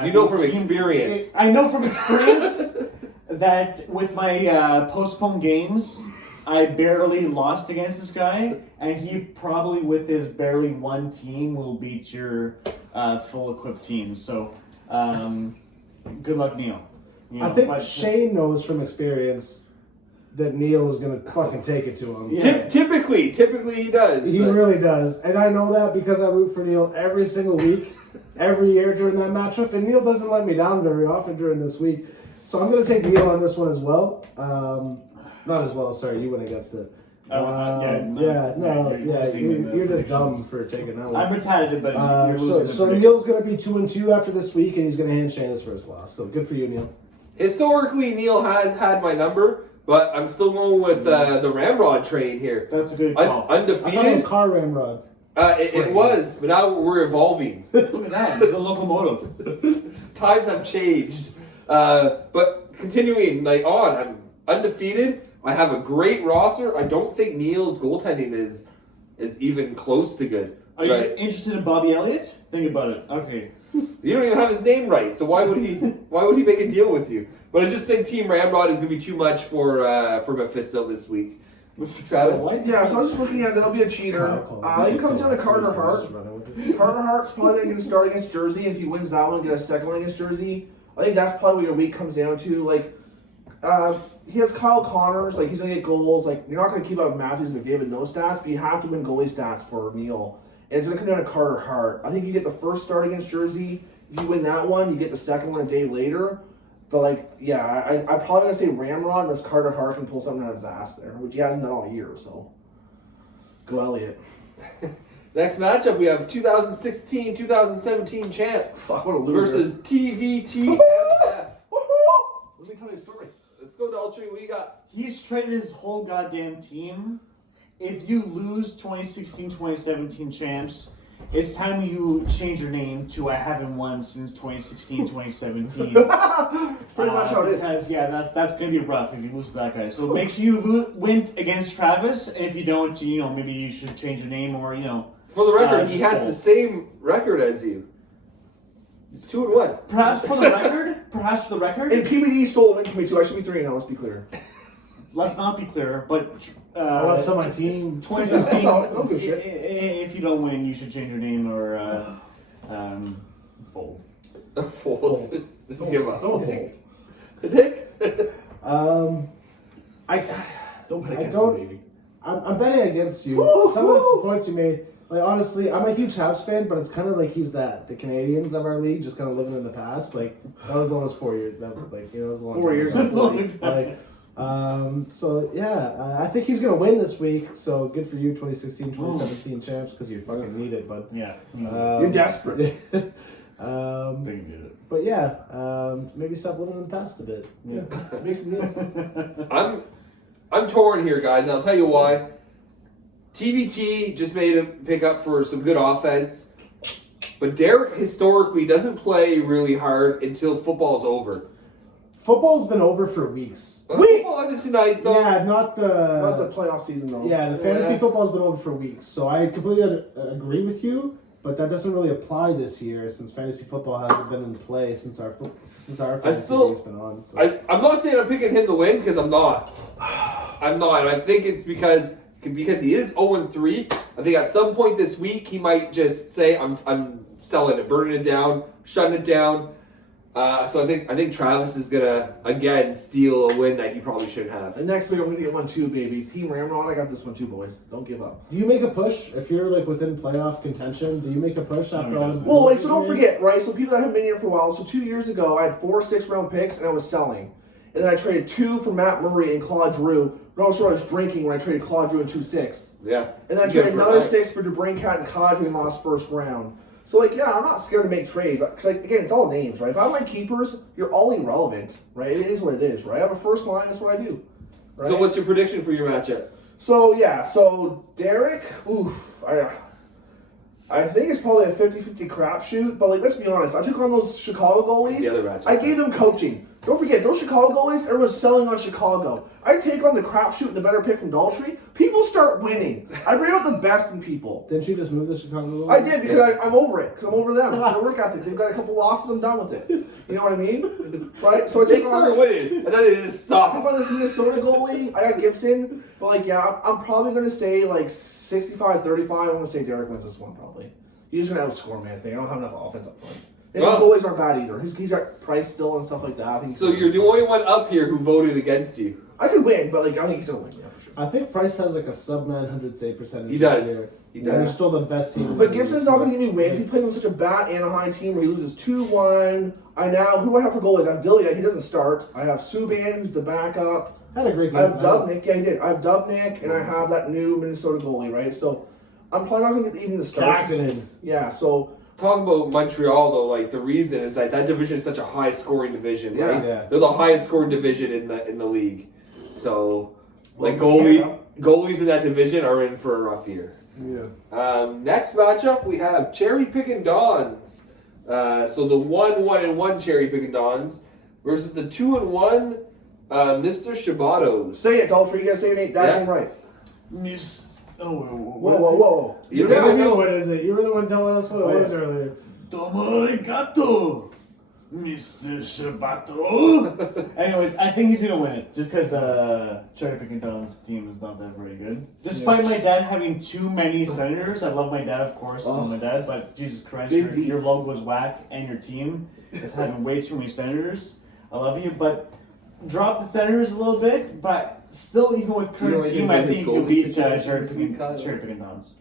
You know from experience. I know from experience that with my postponed games, I barely lost against this guy, and he probably with his barely one team will beat your full equipped team. So, good luck, Neil. I think Shane knows from experience that Neil is going to fucking take it to him. Yeah. Typically he does. He really does, and I know that because I root for Neil every single week. Every year during that matchup, and Neil doesn't let me down very often during this week. So I'm going to take Neil on this one as well. Not as well, sorry, you went against it. You're just dumb for taking that one. I'm retarded, but you're losing so Neil's going to be 2-2 after this week, and he's going to hand Shane his first loss. So good for you, Neil. Historically, Neil has had my number, but I'm still going with the Ramrod train here. That's a good call. Undefeated. I thought it was car Ramrod. It was, but now we're evolving. Look at that. It's a locomotive. Times have changed. But continuing on, I'm undefeated. I have a great roster. I don't think Neil's goaltending is even close to good. Are you interested in Bobby Elliott? Think about it. Okay. You don't even have his name right, so why would he make a deal with you? But I just think Team Ramrod is going to be too much for Mephisto this week. Travis? So I was just looking at that'll be a cheater. I think it comes down to Carter Hart. Carter Hart's probably going to get a start against Jersey. If he wins that one, get a second one against Jersey. I think that's probably what your week comes down to. Like, he has Kyle Connors. Like, he's going to get goals. Like, you're not going to keep up Matthews and McDavid no stats, but you have to win goalie stats for Neil. And it's going to come down to Carter Hart. I think you get the first start against Jersey. If you win that one, you get the second one a day later. But, like, I'm probably going to say Ramrod unless Carter Hart can pull something out of his ass there, which he hasn't done all year, so. Go Elliott. Next matchup, we have 2016-2017 champ. Fuck, what a loser. Versus TVTMF. Let me tell you a story. Let's go, Daltrey. What do you got? He's traded his whole goddamn team. If you lose 2016-2017 champs, it's time you change your name to I haven't won since 2016-2017. Pretty much how it is. Because, that's going to be rough if you lose to that guy. So make sure you win against Travis, and if you don't, maybe you should change your name or, For the record, he has the same record as you. It's 2-1. Perhaps for the record. And PBD stole a win from me too. I should be 3-0, let's be clear. Let's not be clear, but Let's sell my team. 2016. No good shit. If you don't win, you should change your name or fold. Fold. Just give up. Don't fold. Nick? I Don't bet I against don't- me, baby. I'm betting against you. Some of the points you made, like honestly, I'm a huge Habs fan, but it's kind of like he's the Canadians of our league, just kind of living in the past. Like that was almost 4 years. That like it was a long 4 time years ago. is a long time. Like, so yeah, I think he's gonna win this week. So good for you, 2016, 2017 champs, because you fucking need it, bud. Yeah. You're desperate. They can do it. But yeah, maybe stop living in the past a bit. Yeah. Make some deals. I'm torn here, guys, and I'll tell you why. TVT just made a pickup for some good offense, but Derek historically doesn't play really hard until football's over. Football's been over for weeks. Football ended tonight, though. Yeah, not the playoff season though. Yeah, the fantasy football's been over for weeks. So I completely agree with you, but that doesn't really apply this year since fantasy football hasn't been in play since our fantasy league's been on. So. I'm not saying I'm picking him to win because I'm not. I'm not. I think it's because he is 0-3. I think at some point this week he might just say I'm selling it, burning it down, shutting it down. So I think Travis is gonna again steal a win that he probably shouldn't have. And next week I'm gonna get one too, baby. Team Ramrod, I got this one too, boys. Don't give up. Do you make a push if you're like within playoff contention? Do you make a push after all? Well, like, so don't forget, right? So people that haven't been here for a while. So 2 years ago, I had 4 6-round picks and I was selling, and then I traded 2 for Matt Murray and Claude Drew. But also I was drinking when I traded Claude Drew and 2 6. Yeah. And then I traded another 6 for DeBrincat and Kadri and lost first round. So, like, yeah, I'm not scared to make trades. Because, like, again, it's all names, right? If I have my keepers, you're all irrelevant, right? It is what it is, right? I have a first line, that's what I do. Right? So what's your prediction for your matchup? So, yeah, so Derek, I think it's probably a 50-50 crapshoot. But, like, let's be honest. I took on those Chicago goalies. The other matchup. I gave them coaching. Don't forget, those Chicago goalies, everyone's selling on Chicago. I take on the crapshoot and the better pick from Daltrey. People start winning. I bring out the best in people. Didn't you just move the Chicago? I did because I'm over it. Because I'm over them. Their work ethic. They've got a couple losses. I'm done with it. You know what I mean? Right? So I They take on started this, winning, and then they just I took stopped. on this Minnesota goalie. I got Gibson. But, like, yeah, I'm probably going to say, like, 65-35. I'm going to say Derek wins this one, probably. He's going to outscore me, I think. I don't have enough offense up front. And his goalies aren't bad either. He's got Price still and stuff like that. I think So you're the only one up here who voted against you. I could win, but, like, I think he's going to win, yeah, for sure. I think Price has like a sub 900 save percentage. He this does. year. He And does. they're still the best team. in But the Gibson's league. not going to give me wins. He plays on such a bad Anaheim team where he loses 2-1. Who do I have for goalies? I have Dillia. He doesn't start. I have Subban, who's the backup. Had a great game. I have tonight. Dubnik. Yeah, he did. I have Dubnik, and I have that new Minnesota goalie, right? So I'm probably not going to get even the starts. Kakkonen. Yeah, so Talking about Montreal, though, like the reason is that division is such a high scoring division, right? Yeah. They're the highest scoring division in the league. So, like Well, goalies in that division are in for a rough year. yeah. Next matchup, we have Cherry Pickin' Dons. So the 1-1-1 Cherry Pickin' Dons versus the 2-1 Mr. Shabatos. Say it, Daltrey. You got to say your name. That's Yeah. name right. Miss. Oh, Whoa. You Yeah, never I know know. what is it. You were the one telling us what it was earlier. Domo arigato, Mr. Shabato. Anyways, I think he's gonna win it just because Cherry Pickin' Don's team is not that very good. Despite my dad having too many senators, I love my dad, of course, and my dad. But Jesus Christ, Big D. your logo is whack, and your team is having way too many senators. I love you, but drop the senators a little bit. But still, even with You know current anything team, about I his think you'll goalie beat situation Cherry this week, Kyle? Pickin' Don's.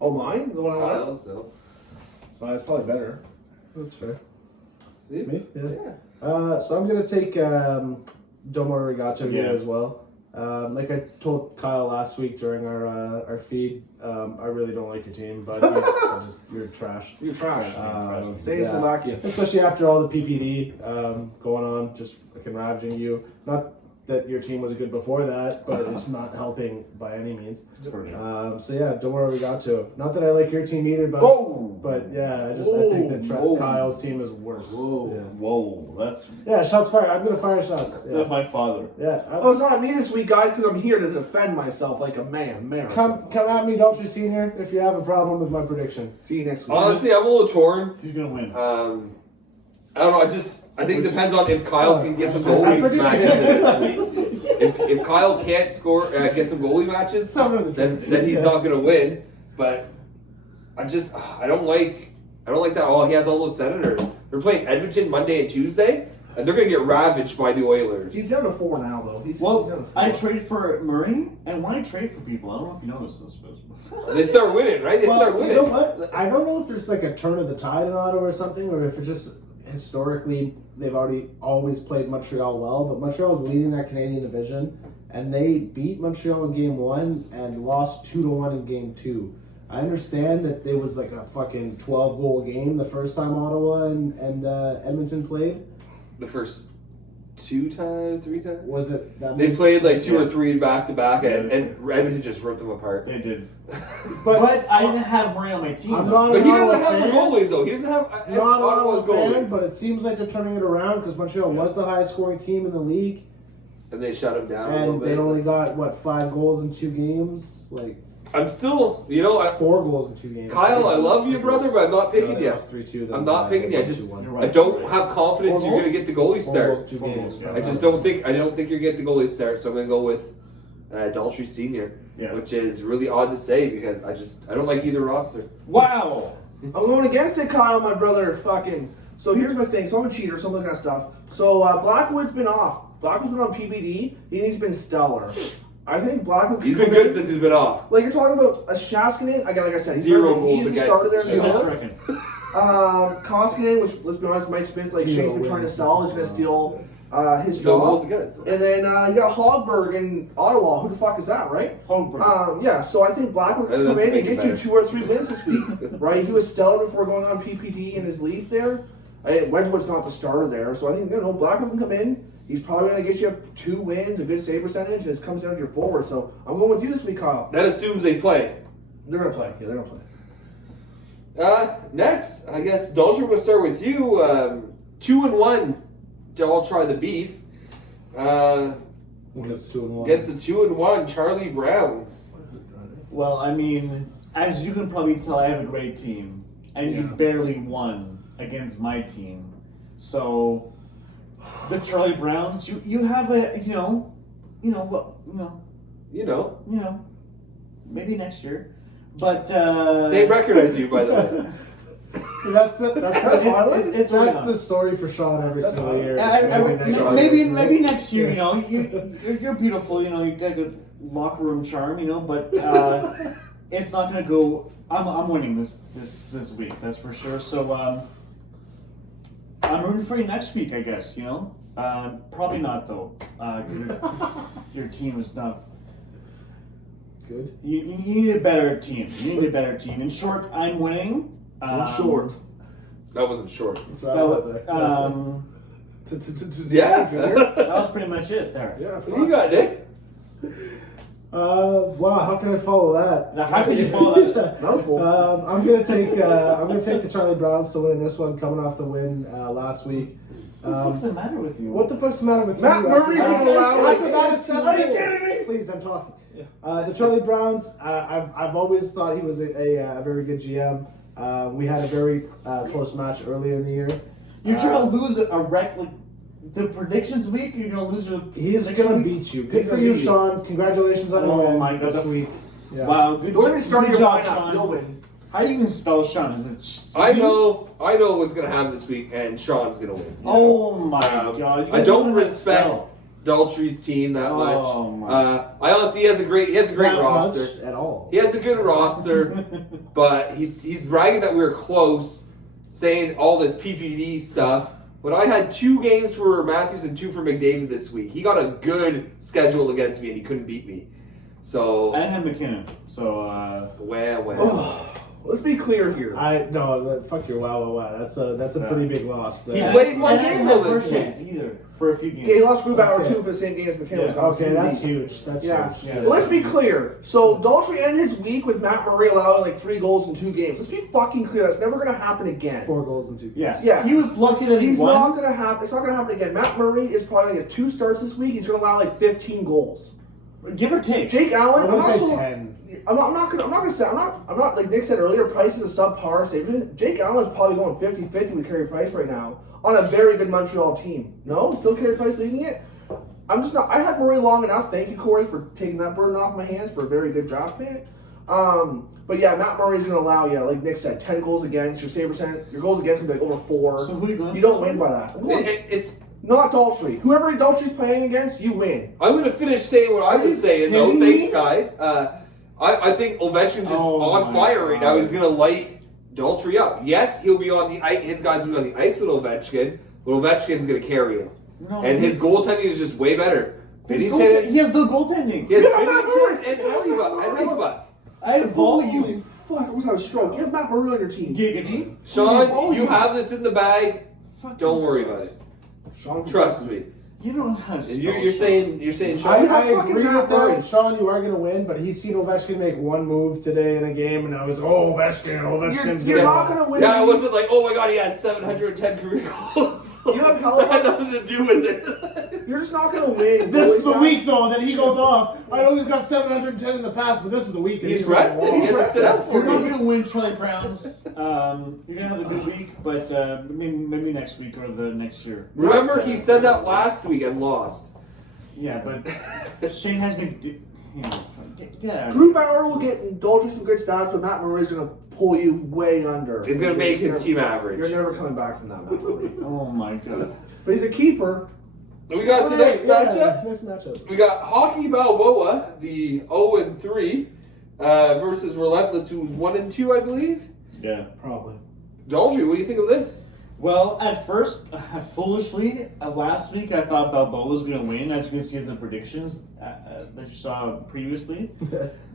Oh, mine? The one I like? Kyle's, though. That's probably better. That's fair. See? Me? Yeah. Yeah. So I'm gonna take Domo Arigato here Yeah. as well. Like I told Kyle last week during our feed, I really don't like your team, but you're trash. You're trash. Stay in yeah. Slovakia. Especially after all the PPD going on, just fucking ravaging you. Not that your team was good before that, but it's not helping by any means. So yeah, Domo Arigato. Not that I like your team either, but yeah, I think that Kyle's team is worse. Whoa, that's Yeah, shots fired. I'm gonna fire shots. Yeah. that's my father. Yeah. Oh, it's not at me this week, guys, because I'm here to defend myself like a man. America. Come at me, Daltrey Senior, if you have a problem with my prediction. See you next week. Honestly, I'm a little torn. He's gonna win. I don't know. I think it depends on if Kyle can get some goalie I predicted matches it. in this week. If Kyle can't score, get some goalie matches, then he's not gonna win. But I don't like I don't like that. Oh, he has all those Senators. They're playing Edmonton Monday and Tuesday, and they're going to get ravaged by the Oilers. He's down to 4 now, though. He's down to 4. I trade for Murray, and when I trade for people, I don't know if you noticed this, but They start winning, right? They start winning. You know what? I don't know if there's like a turn of the tide in Ottawa or something, or if it's just historically they've always played Montreal well. But Montreal's leading that Canadian division, and they beat Montreal in Game 1 and lost 2-1 in Game 2. I understand that there was like a fucking 12-goal game the first time Ottawa and Edmonton played. The first 3 times? Was it that? They played like 2 or 3 back to back, and Edmonton just ripped them apart. they did. But I didn't have Murray on my team. I'm though. not But he an doesn't Ottawa have the fan. goalies though. He doesn't have Not an Ottawa's Ottawa fan, goalies. but it seems like they're turning it around because Montreal was the highest scoring team in the league, And they shut him down a little and bit. they only got 5 goals in 2 games, like I'm still, 4 goals in 2 games. Kyle, I love you, brother, but I'm not No, picking they you. lost 3-2. I'm not picking you. I just, 2-1. You're right. I don't have confidence Four you're going to goals? get the goalie 4 start. goals, 2 Four games. goals, I just don't think you're getting the goalie start. So I'm going to go with Daltrey Senior, Yeah. which is really odd to say because I don't like either roster. Wow. I'm going against it, Kyle, my brother. Fucking. So here's my thing. So I'm a cheater, so I'm looking at stuff. So Blackwood's been off. Blackwood's been on PPD. He's been stellar. I think Blackwood could He's been come good in- since he's been off. Like you're talking about a Shaskinen. Again, like I said, he's 0 been- goals he's the against. starter there in Yeah. New That's York. reckon. Koskinen, which let's be honest, Mike Smith, like 0 Shane's been trying to wins. sell, is going to steal his No goals job. against. And then you got Hogberg in Ottawa. Who the fuck is that, right? Hogberg. Yeah, so I think Blackwood And could come that's in and making get you better. 2 or 3 wins this week, right? He was stellar before going on PPD in his leave there. Wedgwood's not the starter there, so I think Blackwood can come in. He's probably going to get you 2 wins, a good save percentage, and it comes down to your forward. So I'm going with you this week, Kyle. That assumes they play. They're going to play. Yeah, they're going to play. Next, I guess Dolger will start with you. 2-1. I'll try the beef. Against 2-1. Against the 2-1 Charlie Browns. Well, I mean, as you can probably tell, I have a great team, and you barely won against my team. So, the Charlie Browns, you have a maybe next year, but Same record as you, by the way. That's It's really that's not. the story for Sean every single year. Maybe next year, you're beautiful, you got a good locker room charm, but it's not gonna go. I'm winning this week, that's for sure. So I'm rooting for you next week, I guess. Probably not though. Your team is not. Good. You need a better team. In short, I'm winning. Short. That wasn't short. That was, Yeah. that was pretty much it there. Yeah, What do you got, Nick? Wow, how can I follow that? Now, how can you follow that? Mouthful. I'm gonna take the Charlie Browns to win this one, coming off the win last week. What the fuck's the matter with you? What the fuck's the matter with Matt you? Murray's gonna allow After that assessment, Are you kidding me? Please, I'm talking. The Charlie Browns. I've always thought he was a very good GM. We had a very close match earlier in the year. You're trying to lose a wreck like the predictions week. You're gonna lose a. He's gonna beat you. Good for you, Sean. Congratulations on your win my God. this week. Yeah. Wow, good Don't even start your job, lineup. You'll Sean. win. How do you even spell Sean? Is it? I know what's gonna happen this week, and Sean's gonna win. Oh my Um, God! You I guys don't know how to respect spell. Daltrey's team that much. Oh, my. I honestly, he has a great Not roster. much at all. He has a good roster, but he's bragging that we were close, saying all this PPD stuff. When I had 2 games for Matthews and 2 for McDavid this week, he got a good schedule against me and he couldn't beat me. So, I didn't have McKinnon, so well. Let's be clear here. Fuck your wow. That's a pretty big loss. He played one I didn't game have though this Bershant week. either for a few games. Yeah, he lost Grubauer Okay. too for the same game as McKinnon. was Yeah. on Okay, TV. that's huge. That's Yeah. huge. Yeah. Well, let's be clear. So Daltrey ended his week with Matt Murray allowing like 3 goals in 2 games. Let's be fucking clear. That's never gonna happen again. 4 goals in 2 games. Yeah, Yeah. He was lucky that he He's won. not gonna happen. It's not gonna happen again. Matt Murray is probably gonna get 2 starts this week. He's gonna allow like 15 goals. Give or take. Jake Allen. I'm I'm gonna not say so- 10. I'm not like Nick said earlier, Price is a subpar safety. Jake Allen's probably going 50-50 with Carey Price right now on a very good Montreal team. No? Still Carey Price leading it? I'm just not. I had Murray long enough. Thank you, Corey, for taking that burden off my hands for a very good draft pick. But yeah, Matt Murray's going to allow you, like Nick said, 10 goals against. Your save percent, your goals against going to be like over 4. So who are you going? You don't win by that. It's. Not Daltrey. Whoever Daltrey's playing against, you win. I'm going to finish saying what I was saying, though. kidding me? Thanks, guys. I think Ovechkin's just on fire right now. He's going to light Daltrey up. Yes, he'll be on the ice. His guys will be on the ice with Ovechkin, but Ovechkin's going to carry him. No, And his goaltending is just way better. he Binnington, has no goaltending. he has Binnington and Hellebuck. I have Holy volume. fuck, I almost had a stroke. You have Matt Murray on your team. Giggity. Sean, you have this in the bag. Don't worry about it. Sean, Trust me. You don't know how to spell. You're saying I Sean. agree with that. Sean, you are going to win, but he's seen Ovechkin make one move today in a game, and now he's Ovechkin's You're gonna not going to win. Yeah, I wasn't like, oh my god, he has 710 career goals. You have That had Hellebuck. nothing to do with it. You're just not going to win. This is the Goalies week, though, that he goes off. I know he's got 710 in the past, but this is the week. that He's gonna rested. go He off. had to sit out for You're not me. going to win Charlie Browns. You're going to have a good week, but maybe next week or the next year. Remember, he said that last week and lost. Yeah, but Shane has been. Get out of here. Grubauer will get Daltrey some good stats, but Matt Murray's going to pull you way under. He's gonna make his team average. You're never coming back from that, Matt Murray. Oh my god. But he's a keeper. We got the next matchup. Next matchup. We got Hockey Balboa, the 0-3, versus Relentless, who's 1-2, I believe. Yeah. Probably. Daltrey, what do you think of this? Well, at first, foolishly, last week I thought Balboa was going to win, as you can see in the predictions that you saw previously.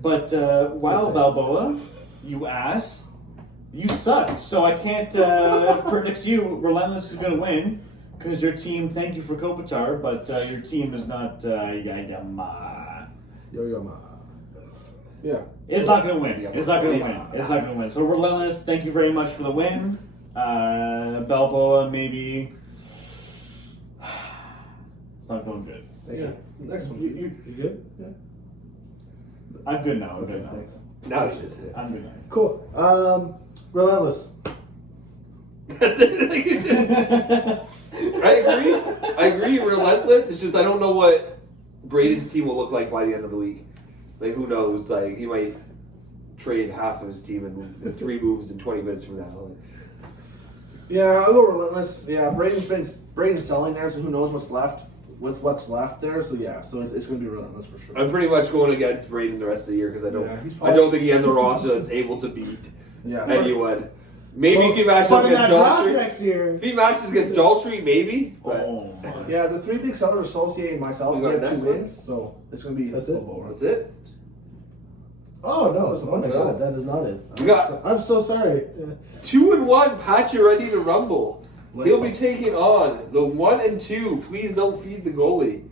But wow, Balboa, you ass, you suck. So I can't predict you. Relentless is going to win because your team. Thank you for Kopitar, but your team is not. Yo-yo ma. Yeah. It's not going to win. It's not going to win. It's not going to win. So Relentless, thank you very much for the win. Balboa, maybe. It's not going good. Thank you. Next one. You good? Yeah. I'm good now. I'm good now. Thanks. Now it's just it. I'm good now. Cool. Relentless. That's it. I agree. Relentless. It's just I don't know what Braden's team will look like by the end of the week. Like who knows? Like he might trade half of his team in 3 moves in 20 minutes from now. Yeah, I'll go Relentless. Yeah, Braden's selling there, so who knows what's left there. So yeah, so it's going to be Relentless for sure. I'm pretty much going against Braden the rest of the year because I he's don't think he has a roster that's able to beat Yeah. anyone. Maybe if he matches But in against that draft Daltrey. next year. If he matches against Daltrey, maybe. But Oh my. Yeah, the 3 big sellers associate and myself. We We got have 2 next one? wins, so it's going to be That's it? that's it. Oh no! Oh my No. god, that is not it. I'm so sorry. 2-1, Pat, you ready to rumble? Like- He'll be taking on the 1-2. Please don't feed the goalie.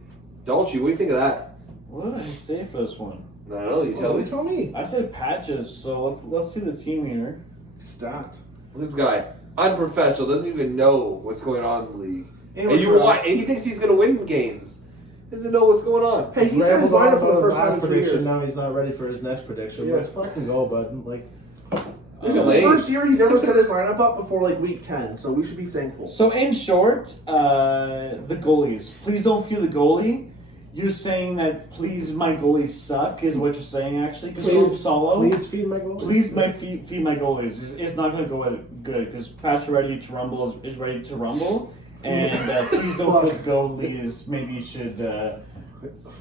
Daltrey, what do you think of that? What did I say for this one? I don't know. You tell me. Tell me. I said patches, so let's see the team here. Stacked. This guy, unprofessional, doesn't even know what's going on in the league. Anyway, And he thinks he's going to win games. Doesn't know what's going on. Hey, he said his Rambled on lineup for the about his first time last in 3 prediction. years. Now he's not ready for his next prediction. Yeah. Let's fucking go, bud. Like, This is You're the late. first year he's ever set his lineup up before like week 10, so we should be thankful. So in short, the goalies. Please don't feed the goalie. You're saying that please my goalies suck is what you're saying actually. Because Solo. please feed my goal. Please feed my goalies. It's not going to go good because Pat's ready to rumble is ready to rumble. And please don't feed the goalies. Maybe you should.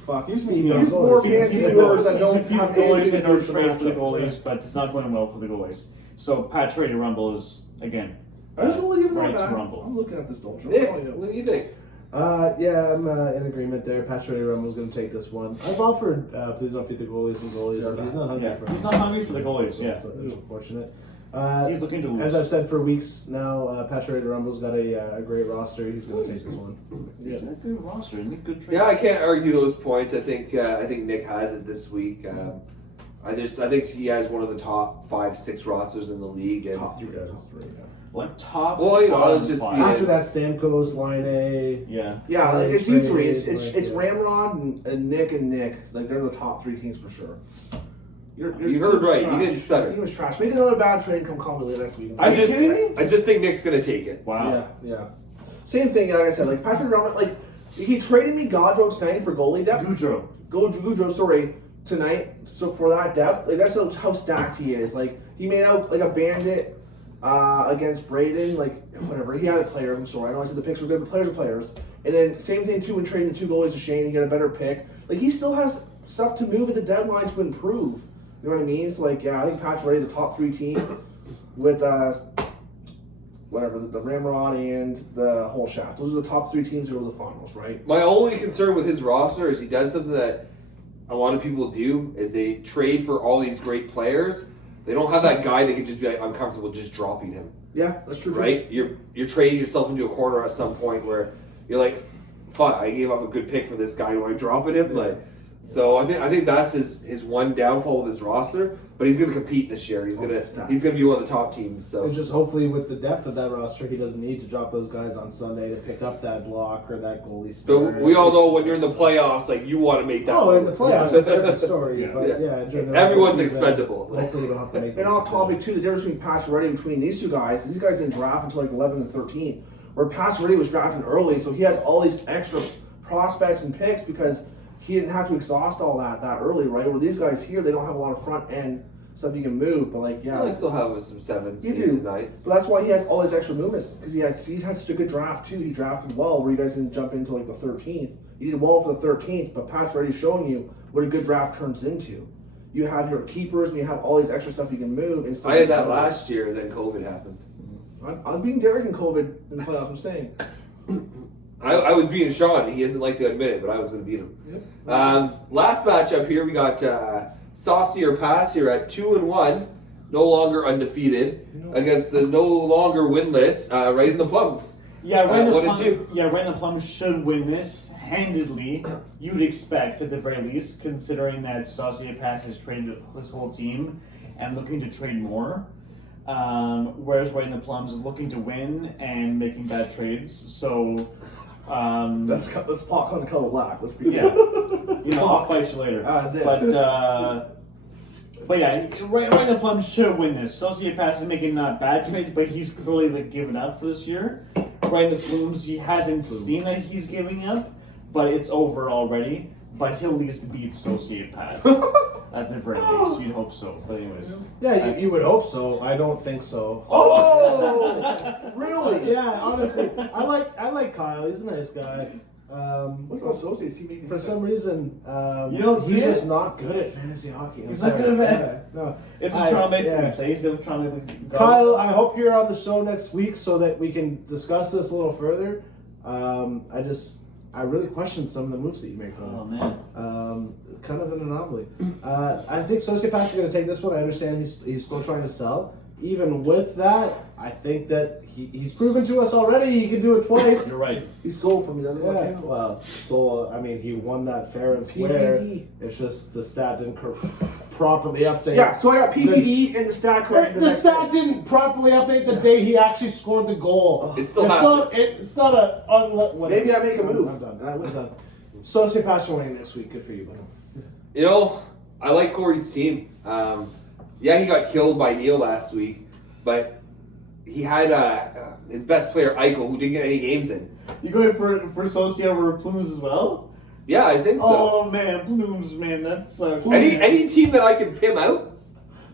Fuck. Use Use more feed fancy the words goalies. that don't Feed the have goalies anything and to do no with the trade for the matchup. goalies, but it's not going well for the goalies. So Pat's ready to rumble is again. I just want to leave it Ready like to that. rumble. I'm looking at this Dolce. Nick, what do you think? Yeah, I'm in agreement there. Patrick Rumble's going to take this one. I've offered please don't feed the goalies and goalies, but he's not hungry Yeah, for it. he's not hungry for the goalies. Yeah, It's unfortunate. he's looking to lose. As I've said for weeks now, Patrick Rumble's got a great roster. He's going to take this one. He's got a good roster and good trades. Yeah, I can't argue those points. I think Nick has it this week. I think he has one of the top 5-6 rosters in the league. And Top 3 guys. Like top. Well, you know, bottom it's just- five. yeah. After that, Stamkos, Line A. Yeah. Yeah, like it's you three. It's Trade, it's like, Ramrod and Nick. Like they're the top 3 teams for sure. Your You heard team's right. You trash. didn't stutter. Your team is trash. Make another bad trade and come call me later next week. I Are you just kidding me? I just think Nick's gonna take it. Wow. Yeah. Same thing. Like I said, like Patrick Ramrod. Like he traded me Gaudreau tonight for goalie depth. Goudreau. Goudreau, sorry, tonight. So for that depth, like that's how stacked he is. Like he made out like a bandit against Braden. Like whatever, he had a player. I'm sorry, I know I said the picks were good, but players are players. And then same thing too when trading the 2 goalies to Shane, he got a better pick. Like he still has stuff to move at the deadline to improve. You know what I mean? So like yeah, I think Pat's ready the top 3 team with whatever the Ramrod and the whole shaft. Those are the top 3 teams that go to the finals, right? My only concern with his roster is he does something that a lot of people do is they trade for all these great players. They don't have that guy that can just be like, I'm comfortable just dropping him. Yeah, that's true. Right? You're trading yourself into a corner at some point where you're like, fuck, I gave up a good pick for this guy. Do I drop him? Like, so I think that's his one downfall with his roster. But he's going to compete this year. He's gonna be one of the top teams. So And just hopefully with the depth of that roster, he doesn't need to drop those guys on Sunday to pick up that block or that goalie So star. we all know when you're in the playoffs, like you want to make that. Oh, in the move. playoffs, it's a different story. Yeah. But yeah, during the Everyone's regular season, expendable. Hopefully, you don't have to make. And those on topic too, decisions. the difference between Pacioretty between these 2 guys, these guys didn't draft until like 11 and 13. Where Pacioretty was drafted early, so he has all these extra prospects and picks because he didn't have to exhaust all that early, right? Where these guys here, they don't have a lot of front end stuff you can move, but like I still have some 7s, You 8s, do. and 9s. So that's why he has all these extra movements because he's had such a good draft too. He drafted well, where you guys didn't jump into like the 13th. You did well for the 13th, but Pat's already showing you what a good draft turns into. You have your keepers and you have all these extra stuff you can move. And I had that last year, and then COVID happened. I'm being Derek in COVID in the playoffs. I'm saying. I was beating Sean. He doesn't like to admit it, but I was going to beat him. Yep. Last matchup here, we got Saucy or Pass here at 2-1, no longer undefeated, against the no longer winless, right in the Plums. Yeah, Ryan what did you? the Plum should win this handedly. You'd expect, at the very least, considering that Saucy Pass has traded his whole team and looking to trade more. Whereas Ryan the Plums is looking to win and making bad trades. So, Let's pot on the color black. Let's be yeah, I'll fight you later. That's it. But yeah, Ryan the Plums should win this. Saucy Pass is making not bad trades, but he's clearly like given up for this year. Ryan the Plumes, he hasn't seen that he's giving up, but it's over already. But he'll at least beat Saucy Pass at the very least. You'd hope so. But anyways, Yeah, you would hope so. I don't think so. Oh, really? Yeah, honestly, I like Kyle. He's a nice guy. What's about associates? He making For some reason, You don't see he's it? just not good at fantasy hockey. I'm He's not sorry. good at Yeah, no. it's a Toronto Maple yeah. Leafs. He's going to try to make Kyle, I hope you're on the show next week so that we can discuss this a little further. I really question some of the moves that you make. Oh man. Kind of an anomaly. I think Sociopath is going to take this one. I understand he's still trying to sell. Even with that, I think that he's proven to us already he can do it twice. You're right. He stole from me. That doesn't Yeah, count. well, stole. I mean, he won that fair and square. PPD. It's just the stat didn't properly update. Yeah, so I got PPD and the stat correct. The stat didn't properly update the day he actually scored the goal. It's still happening. It's not a whatever. Maybe I make a move. I'm done. I'm done. Sociopath winning next week. Good for you, buddy. You know, I like Corey's team. Yeah, he got killed by Neil last week, but he had his best player, Eichel, who didn't get any games in. You going for Saucy over Plumes as well? Yeah, I think so. Oh man, Plumes, man, that sucks. Any team that I can pim out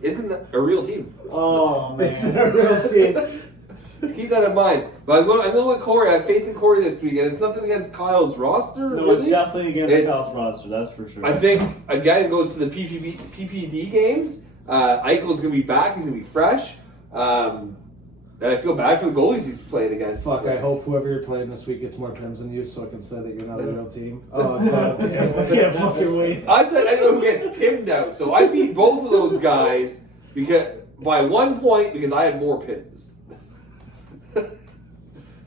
isn't a real team. Oh man. It's a real team. Keep that in mind. But I'm going with Corey. I have faith in Corey this week, and it's nothing against Kyle's roster, No, really. it's definitely against It's- Kyle's roster, that's for sure. I think, again, it goes to the PPD games. Eichel's going to be back. He's going to be fresh. And I feel bad for the goalies he's playing against. Fuck, I hope whoever you're playing this week gets more pims than you so I can say that you're not a real team. Oh, god damn. I can't fucking wait. I said I know who gets pinned out, so I beat both of those guys by 1 point because I had more pins.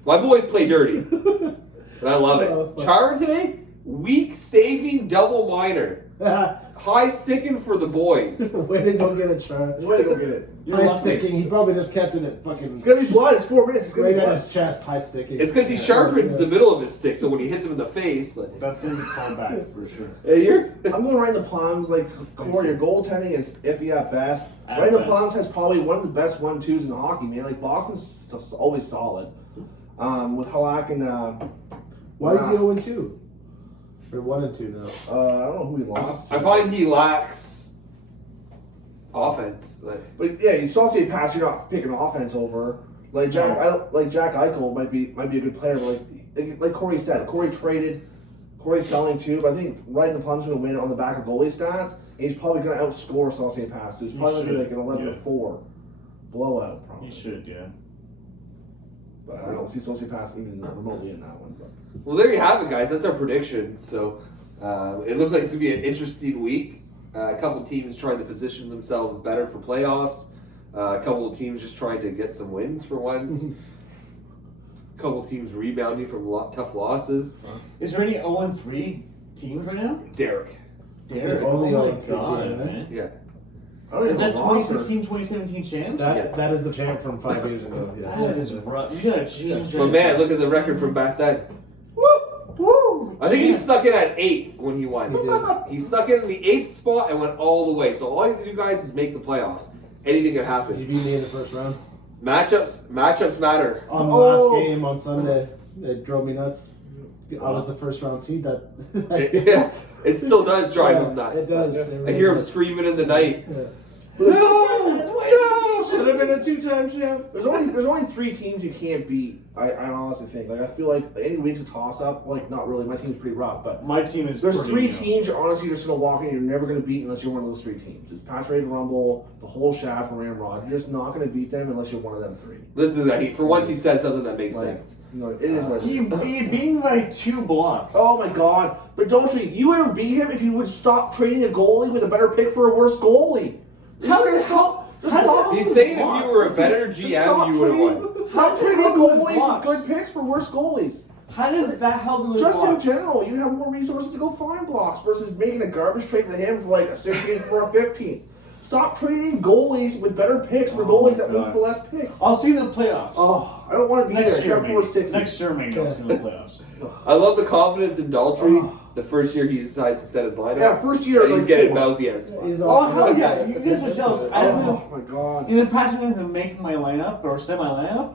My boys play dirty, and I love it. Oh, fuck. Char today, weak saving double minor, high sticking for the boys. Way to go get a chart. Way to go get it. You're High lucky. sticking. He probably just kept it at fucking It's gonna be blood. It's 4 minutes. It's gonna right be at blood. his chest. High sticking. It's because he sharpens the middle of his stick, so when he hits him in the face, like, That's gonna be called back for sure. hey, you're. I'm going right in the Plums. Like Corey, your goaltending is iffy at best. At Right in the best. Plums has probably one of the best 1-2s in the hockey, man. Like Boston's always solid. With Halak and Why is he Rask. 0-2? They're 1-2 now. I don't know who he lost. I find he lacks offense. But yeah, you saw a pass. You're not picking offense over. Like Jack Eichel might be a good player. But like Corey said, Corey's selling too. But I think right in the Plum's going to win on the back of goalie stats. And he's probably going to outscore Saucier Pass. So it's probably going to be like an 11-4 blowout. Probably. He should, yeah. But I don't see Saucier Pass even remotely in that one. But. Well, there you have it, guys. That's our predictions. So it looks like it's going to be an interesting week. A couple teams trying to position themselves better for playoffs. A couple of teams just trying to get some wins for once. A couple of teams rebounding from tough losses. Is there any 0-3 teams right now? Derek. Only oh my 0-3 God, team, right? man. Yeah. I don't Is even that know roster. 2016, 2017 champs? That is the champ from 5 years ago. Yes. That is rough. You gotta change that. But man, look at the record from back then. Woo! I think he snuck in at 8th when he won. He did. He snuck in the 8th spot and went all the way. So all you have to do, guys, is make the playoffs. Anything can He happen. beat me in the first round. Matchups matter. On the last game on Sunday, it drove me nuts. I was the first round seed that. It still does drive him nuts. It does. I hear him screaming in the night. Yeah. No! Should have been a 2-time champ. There's only 3 teams you can't beat. I honestly think. Like I feel like any week's a toss up. Like not really. My team's pretty rough, but My team is there's pretty 3 teams you're honestly just gonna walk in. You're never gonna beat unless you're one of those 3 teams. It's Patrick Rumble, the whole shaft, and Ramrod. You're just not gonna beat them unless you're one of them 3. Listen to that. For once, he says something that makes sense. No, it is what it He is. beat me by 2 blocks. Oh my god! But don't you would have beat him if you would stop trading a goalie with a better pick for a worse goalie. You're How just gonna the stop. Just how stop. the He's saying if you were a better GM, you would have won. Stop trading goalies with good picks for worse goalies. How does that help me with Just blocks? in general, you have more resources to go find blocks versus making a garbage trade with him for like a 16th for a 15th. Stop trading goalies with better picks for goalies that move for less picks. I'll see you in the playoffs. Oh, I don't want to be next there. year, Jeff maybe. 4-6. Next year, maybe I'll see you in the playoffs. I love the confidence in Daltrey. The first year he decides to set his lineup. Yeah, first year, and he's like, getting four. mouthy as He's Oh, off. hell yeah. You guys are jealous. Oh my god. In the past, when I'm making my lineup or set my lineup,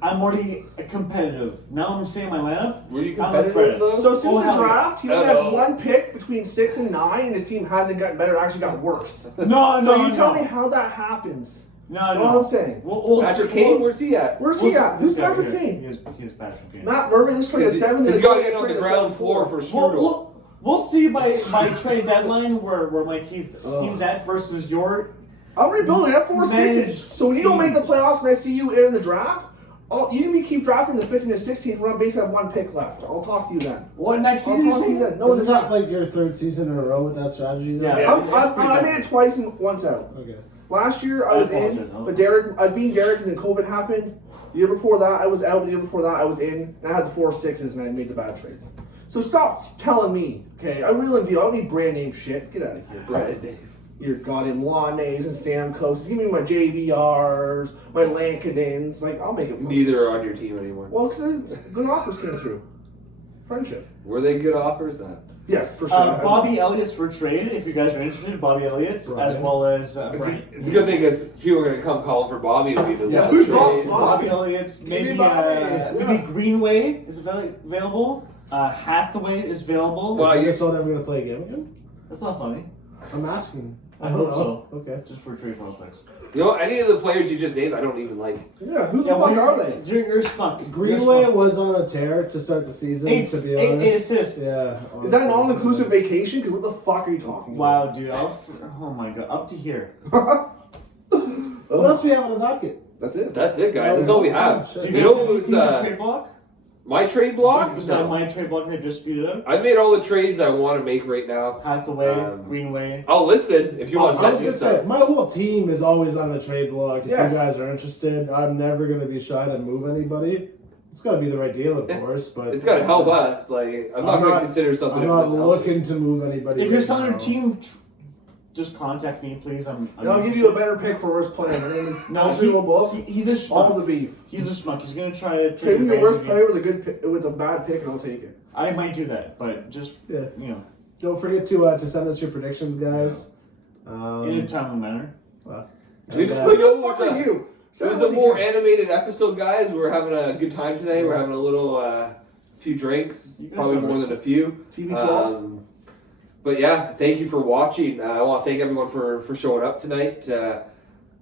I'm already competitive. Now I'm saying my lineup. Were you I'm competitive afraid. though? So since Oh, the hell yeah. draft, he only has Hello. 1 pick between 6 and 9, and his team hasn't gotten better, actually got worse. No, So no, you tell no. me how that happens. No, That's no. all I'm saying. We'll Patrick see- Kane, where's he at? Where's we'll he at? see- Who's this guy Patrick here. Kane? He is Patrick Kane. Matt Murray, let's trade a 7. He's then got to trade get on the a ground 7-4. floor for We'll, Strudel. we'll see by trade deadline where my team's at versus your. I'm rebuilding. I have 4 Managed 6s. So when you don't team. make the playoffs and I see you in the draft, you can keep drafting the 15th and 16th. We're on basically have 1 pick left. I'll talk to you then. What next I'll season? talk to you You then. No, Isn't it's that not. like your 3rd season in a row with that strategy? Though? Yeah. I made it twice and once out. Okay. Last year I was apologize, in, huh? but I was being Derek, and then COVID happened. The year before that I was out. The year before that I was in, and I had the 4 6s, and I made the bad trades. So stop telling me, okay? I really deal. I don't need brand name shit. Get out of here. Brad Dave. Your goddamn Launnays and Stamkos. Give me my JVRs, my Lankinins. Like, I'll make it work. Neither are on your team anymore. Well, because good offers came through. Friendship. Were they good offers? Yes, for sure. Bobby Elliott's for trade. If you guys are interested, Bobby Elliott's Right. as well as It's a good thing because people are going to come calling for Bobby to be the Yeah, love who's trade. Bobby Elliott's. Give me Maybe Bobby. maybe Greenway is available. Hathaway is available. Well, Is you- Minnesota ever going to play a game again? That's not funny. I'm asking. I don't hope know. so. Okay. Just for trade prospects. You know, any of the players you just named, I don't even like. Yeah, who the Yeah, fuck well, are they? You're stuck. Greenway was on a tear to start the season, Eight- to be eight- honest. 8 assists. Yeah. Is that an honestly. all-inclusive vacation? Because what the fuck are you talking Wow, about? dude. Oh my god. Up to here. What else we have on the docket? That's it. That's it, guys. That's all we have. Shit. Do You you know guys have who's anything in the trade block? my trade block? Beside No. my trade block, I just speed it up. I made all the trades I want to make right now. Hathaway, Greenway. Greenway. I'll listen if you want to I send was me gonna say, stuff. my whole team is always on the trade block. If Yes. you guys are interested, I'm never going to be shy to move anybody. It's got to be the right deal, of Yeah. course, but It's got to help us. Like I'm not I'm going to not- consider something I'm if not it's helping. looking to move anybody. If you're right selling your now. team, just contact me, please. I'm And I'll give you a better pick for worst player. My name is Daltrey LaBeouf. He's a All the schmuck. beef. He's a schmuck. He's gonna try to Trade me your advantage worst of me. player with a good pick, with a bad pick, and I'll take it. I might do that, but just Yeah. you know, Don't forget to send us your predictions, guys. in a timely manner. We And, know it What was are a, you? it was a more animated episode, guys. We're having a good time today. We're having a little few drinks, You guys probably are more right. than a few. TV12. But yeah, thank you for watching. I want to thank everyone for showing up tonight. It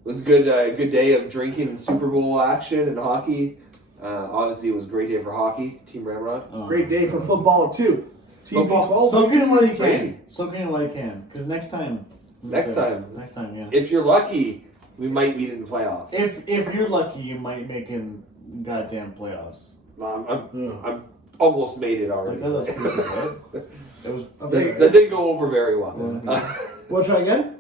was a good day of drinking and Super Bowl action and hockey. Obviously, it was a great day for hockey. Team Ramrod. Great day for football too. Football. TV12. Soak in what you can. Brady. Soak in what you can. Because next time. Next time. Next time, yeah. If you're lucky, we might meet in the playoffs. If you're lucky, you might make in goddamn playoffs. I'm almost made it already. That was pretty good, right? That was. That didn't go over very well. We'll try again.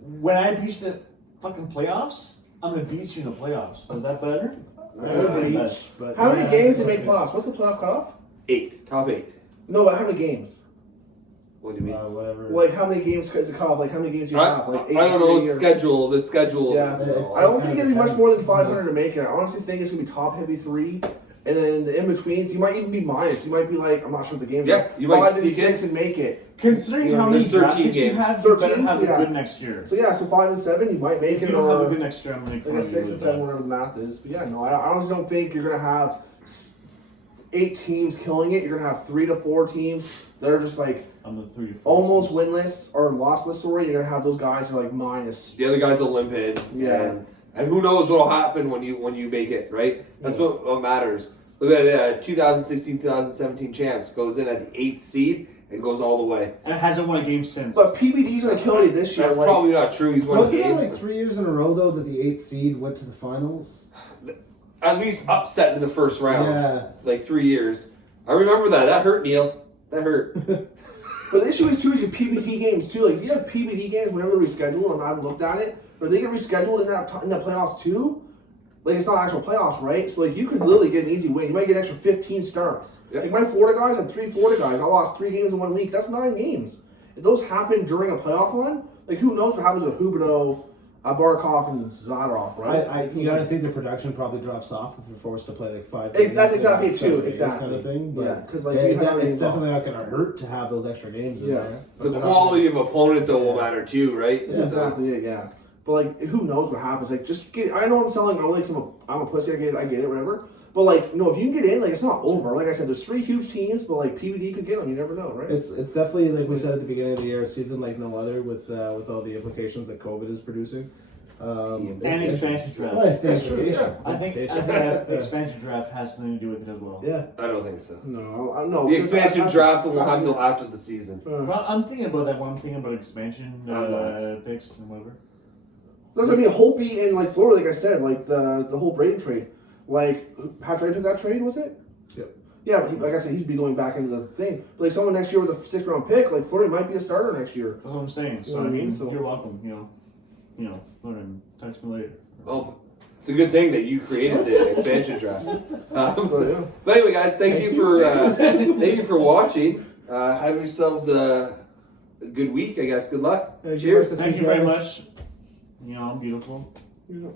When I beat the fucking playoffs, I'm gonna beat you in the playoffs. Was that better? Beach, but How many games do they make playoffs? What's the playoff cutoff? 8. Top 8. No, but how many games? What do you mean? Whatever. Like how many games is the cutoff? Like how many games do you I have? Like don't know. The The schedule. Yeah. is- I don't think it'd be much more than 500 to make it. I honestly think it's gonna be top heavy 3, and then the in betweens you might even be minus. You might be like, I'm not sure what the games Yeah, are. you might 5 and sneak 6 and make it. Considering Yeah, how many there's draft 13 picks you games. have, you better 13, have it yeah. good next year. So yeah, so 5 and 7 you might make If it, you don't have or a good next year, I'm gonna make like fun a of you 6 and with 7, that. whatever the math is. But yeah, no, I honestly don't think you're gonna have 8 teams killing it. You're gonna have 3 to 4 teams that are just like I'm the 3 to 4. almost winless or lossless. Sorry, you're gonna have those guys who are like minus. The other guys will limp in. Yeah. And who knows what'll happen when you make it, right? That's what matters. Look at 2016-2017 champs goes in at the 8th seed and goes all the way. And it hasn't won a game since. But PBD's gonna kill you this year. That's like, probably not true. He's won a Wasn't it game. like 3 years in a row though that the 8th seed went to the finals? At least upset in the first round. Yeah. Like 3 years. I remember that. That hurt, Neil. That hurt. But the issue is too is your PBT games too. Like if you have PBT games whenever they're rescheduled, and I haven't looked at it, but they get rescheduled in the playoffs too. Like it's not actual playoffs, right? So like you could literally get an easy win. You might get an extra 15 starts. Yep. Like my Florida guys had 3 Florida guys. I lost 3 games in 1 week. That's 9 games. If those happen during a playoff run, like who knows what happens with Huberdeau, Barkov, and Zadorov, right? You gotta think the production probably drops off if they're forced to play like 5 games. That's exactly it, too, 7 days exactly. kind of thing. But Yeah, 'cause, like, it- you have it's any- definitely not gonna hurt to have those extra games in Yeah. there. The quality of opponent though will matter too, right? That's exactly it, yeah. But like, who knows what happens? Like, just get. I know I'm selling early because I'm a pussy. I get it, whatever. But like, no, if you can get in, like, it's not over. Like I said, there's 3 huge teams, but like PVD could get them. You never know, right? It's definitely like we said at the beginning of the year, a season like no other with all the implications that COVID is producing. And expansion draft. Right, the That's true, implications. I think that expansion draft has something to do with it as well. Yeah. I don't think so. No. The expansion draft will have until after the season. Well, I'm thinking about that when I'm thinking about expansion I'm picks and whatever. There's gonna be a Holtby in like Florida, like I said, like the whole Braden trade. Like Patrick took that trade, was it? Yep. Yeah, but like I said, he's be going back into the thing. But like someone next year with a 6th round pick, like Florida might be a starter next year. That's what I'm saying. So You know what I I mean, mean? So- you're welcome. You know, fucking text me later. Well, it's a good thing that you created the expansion draft. But yeah. But anyway, guys, thank you for watching. Have yourselves a good week. I guess. Good luck. Hey, good Cheers. luck this Thank week, you very guys. much. I'm beautiful. Yeah.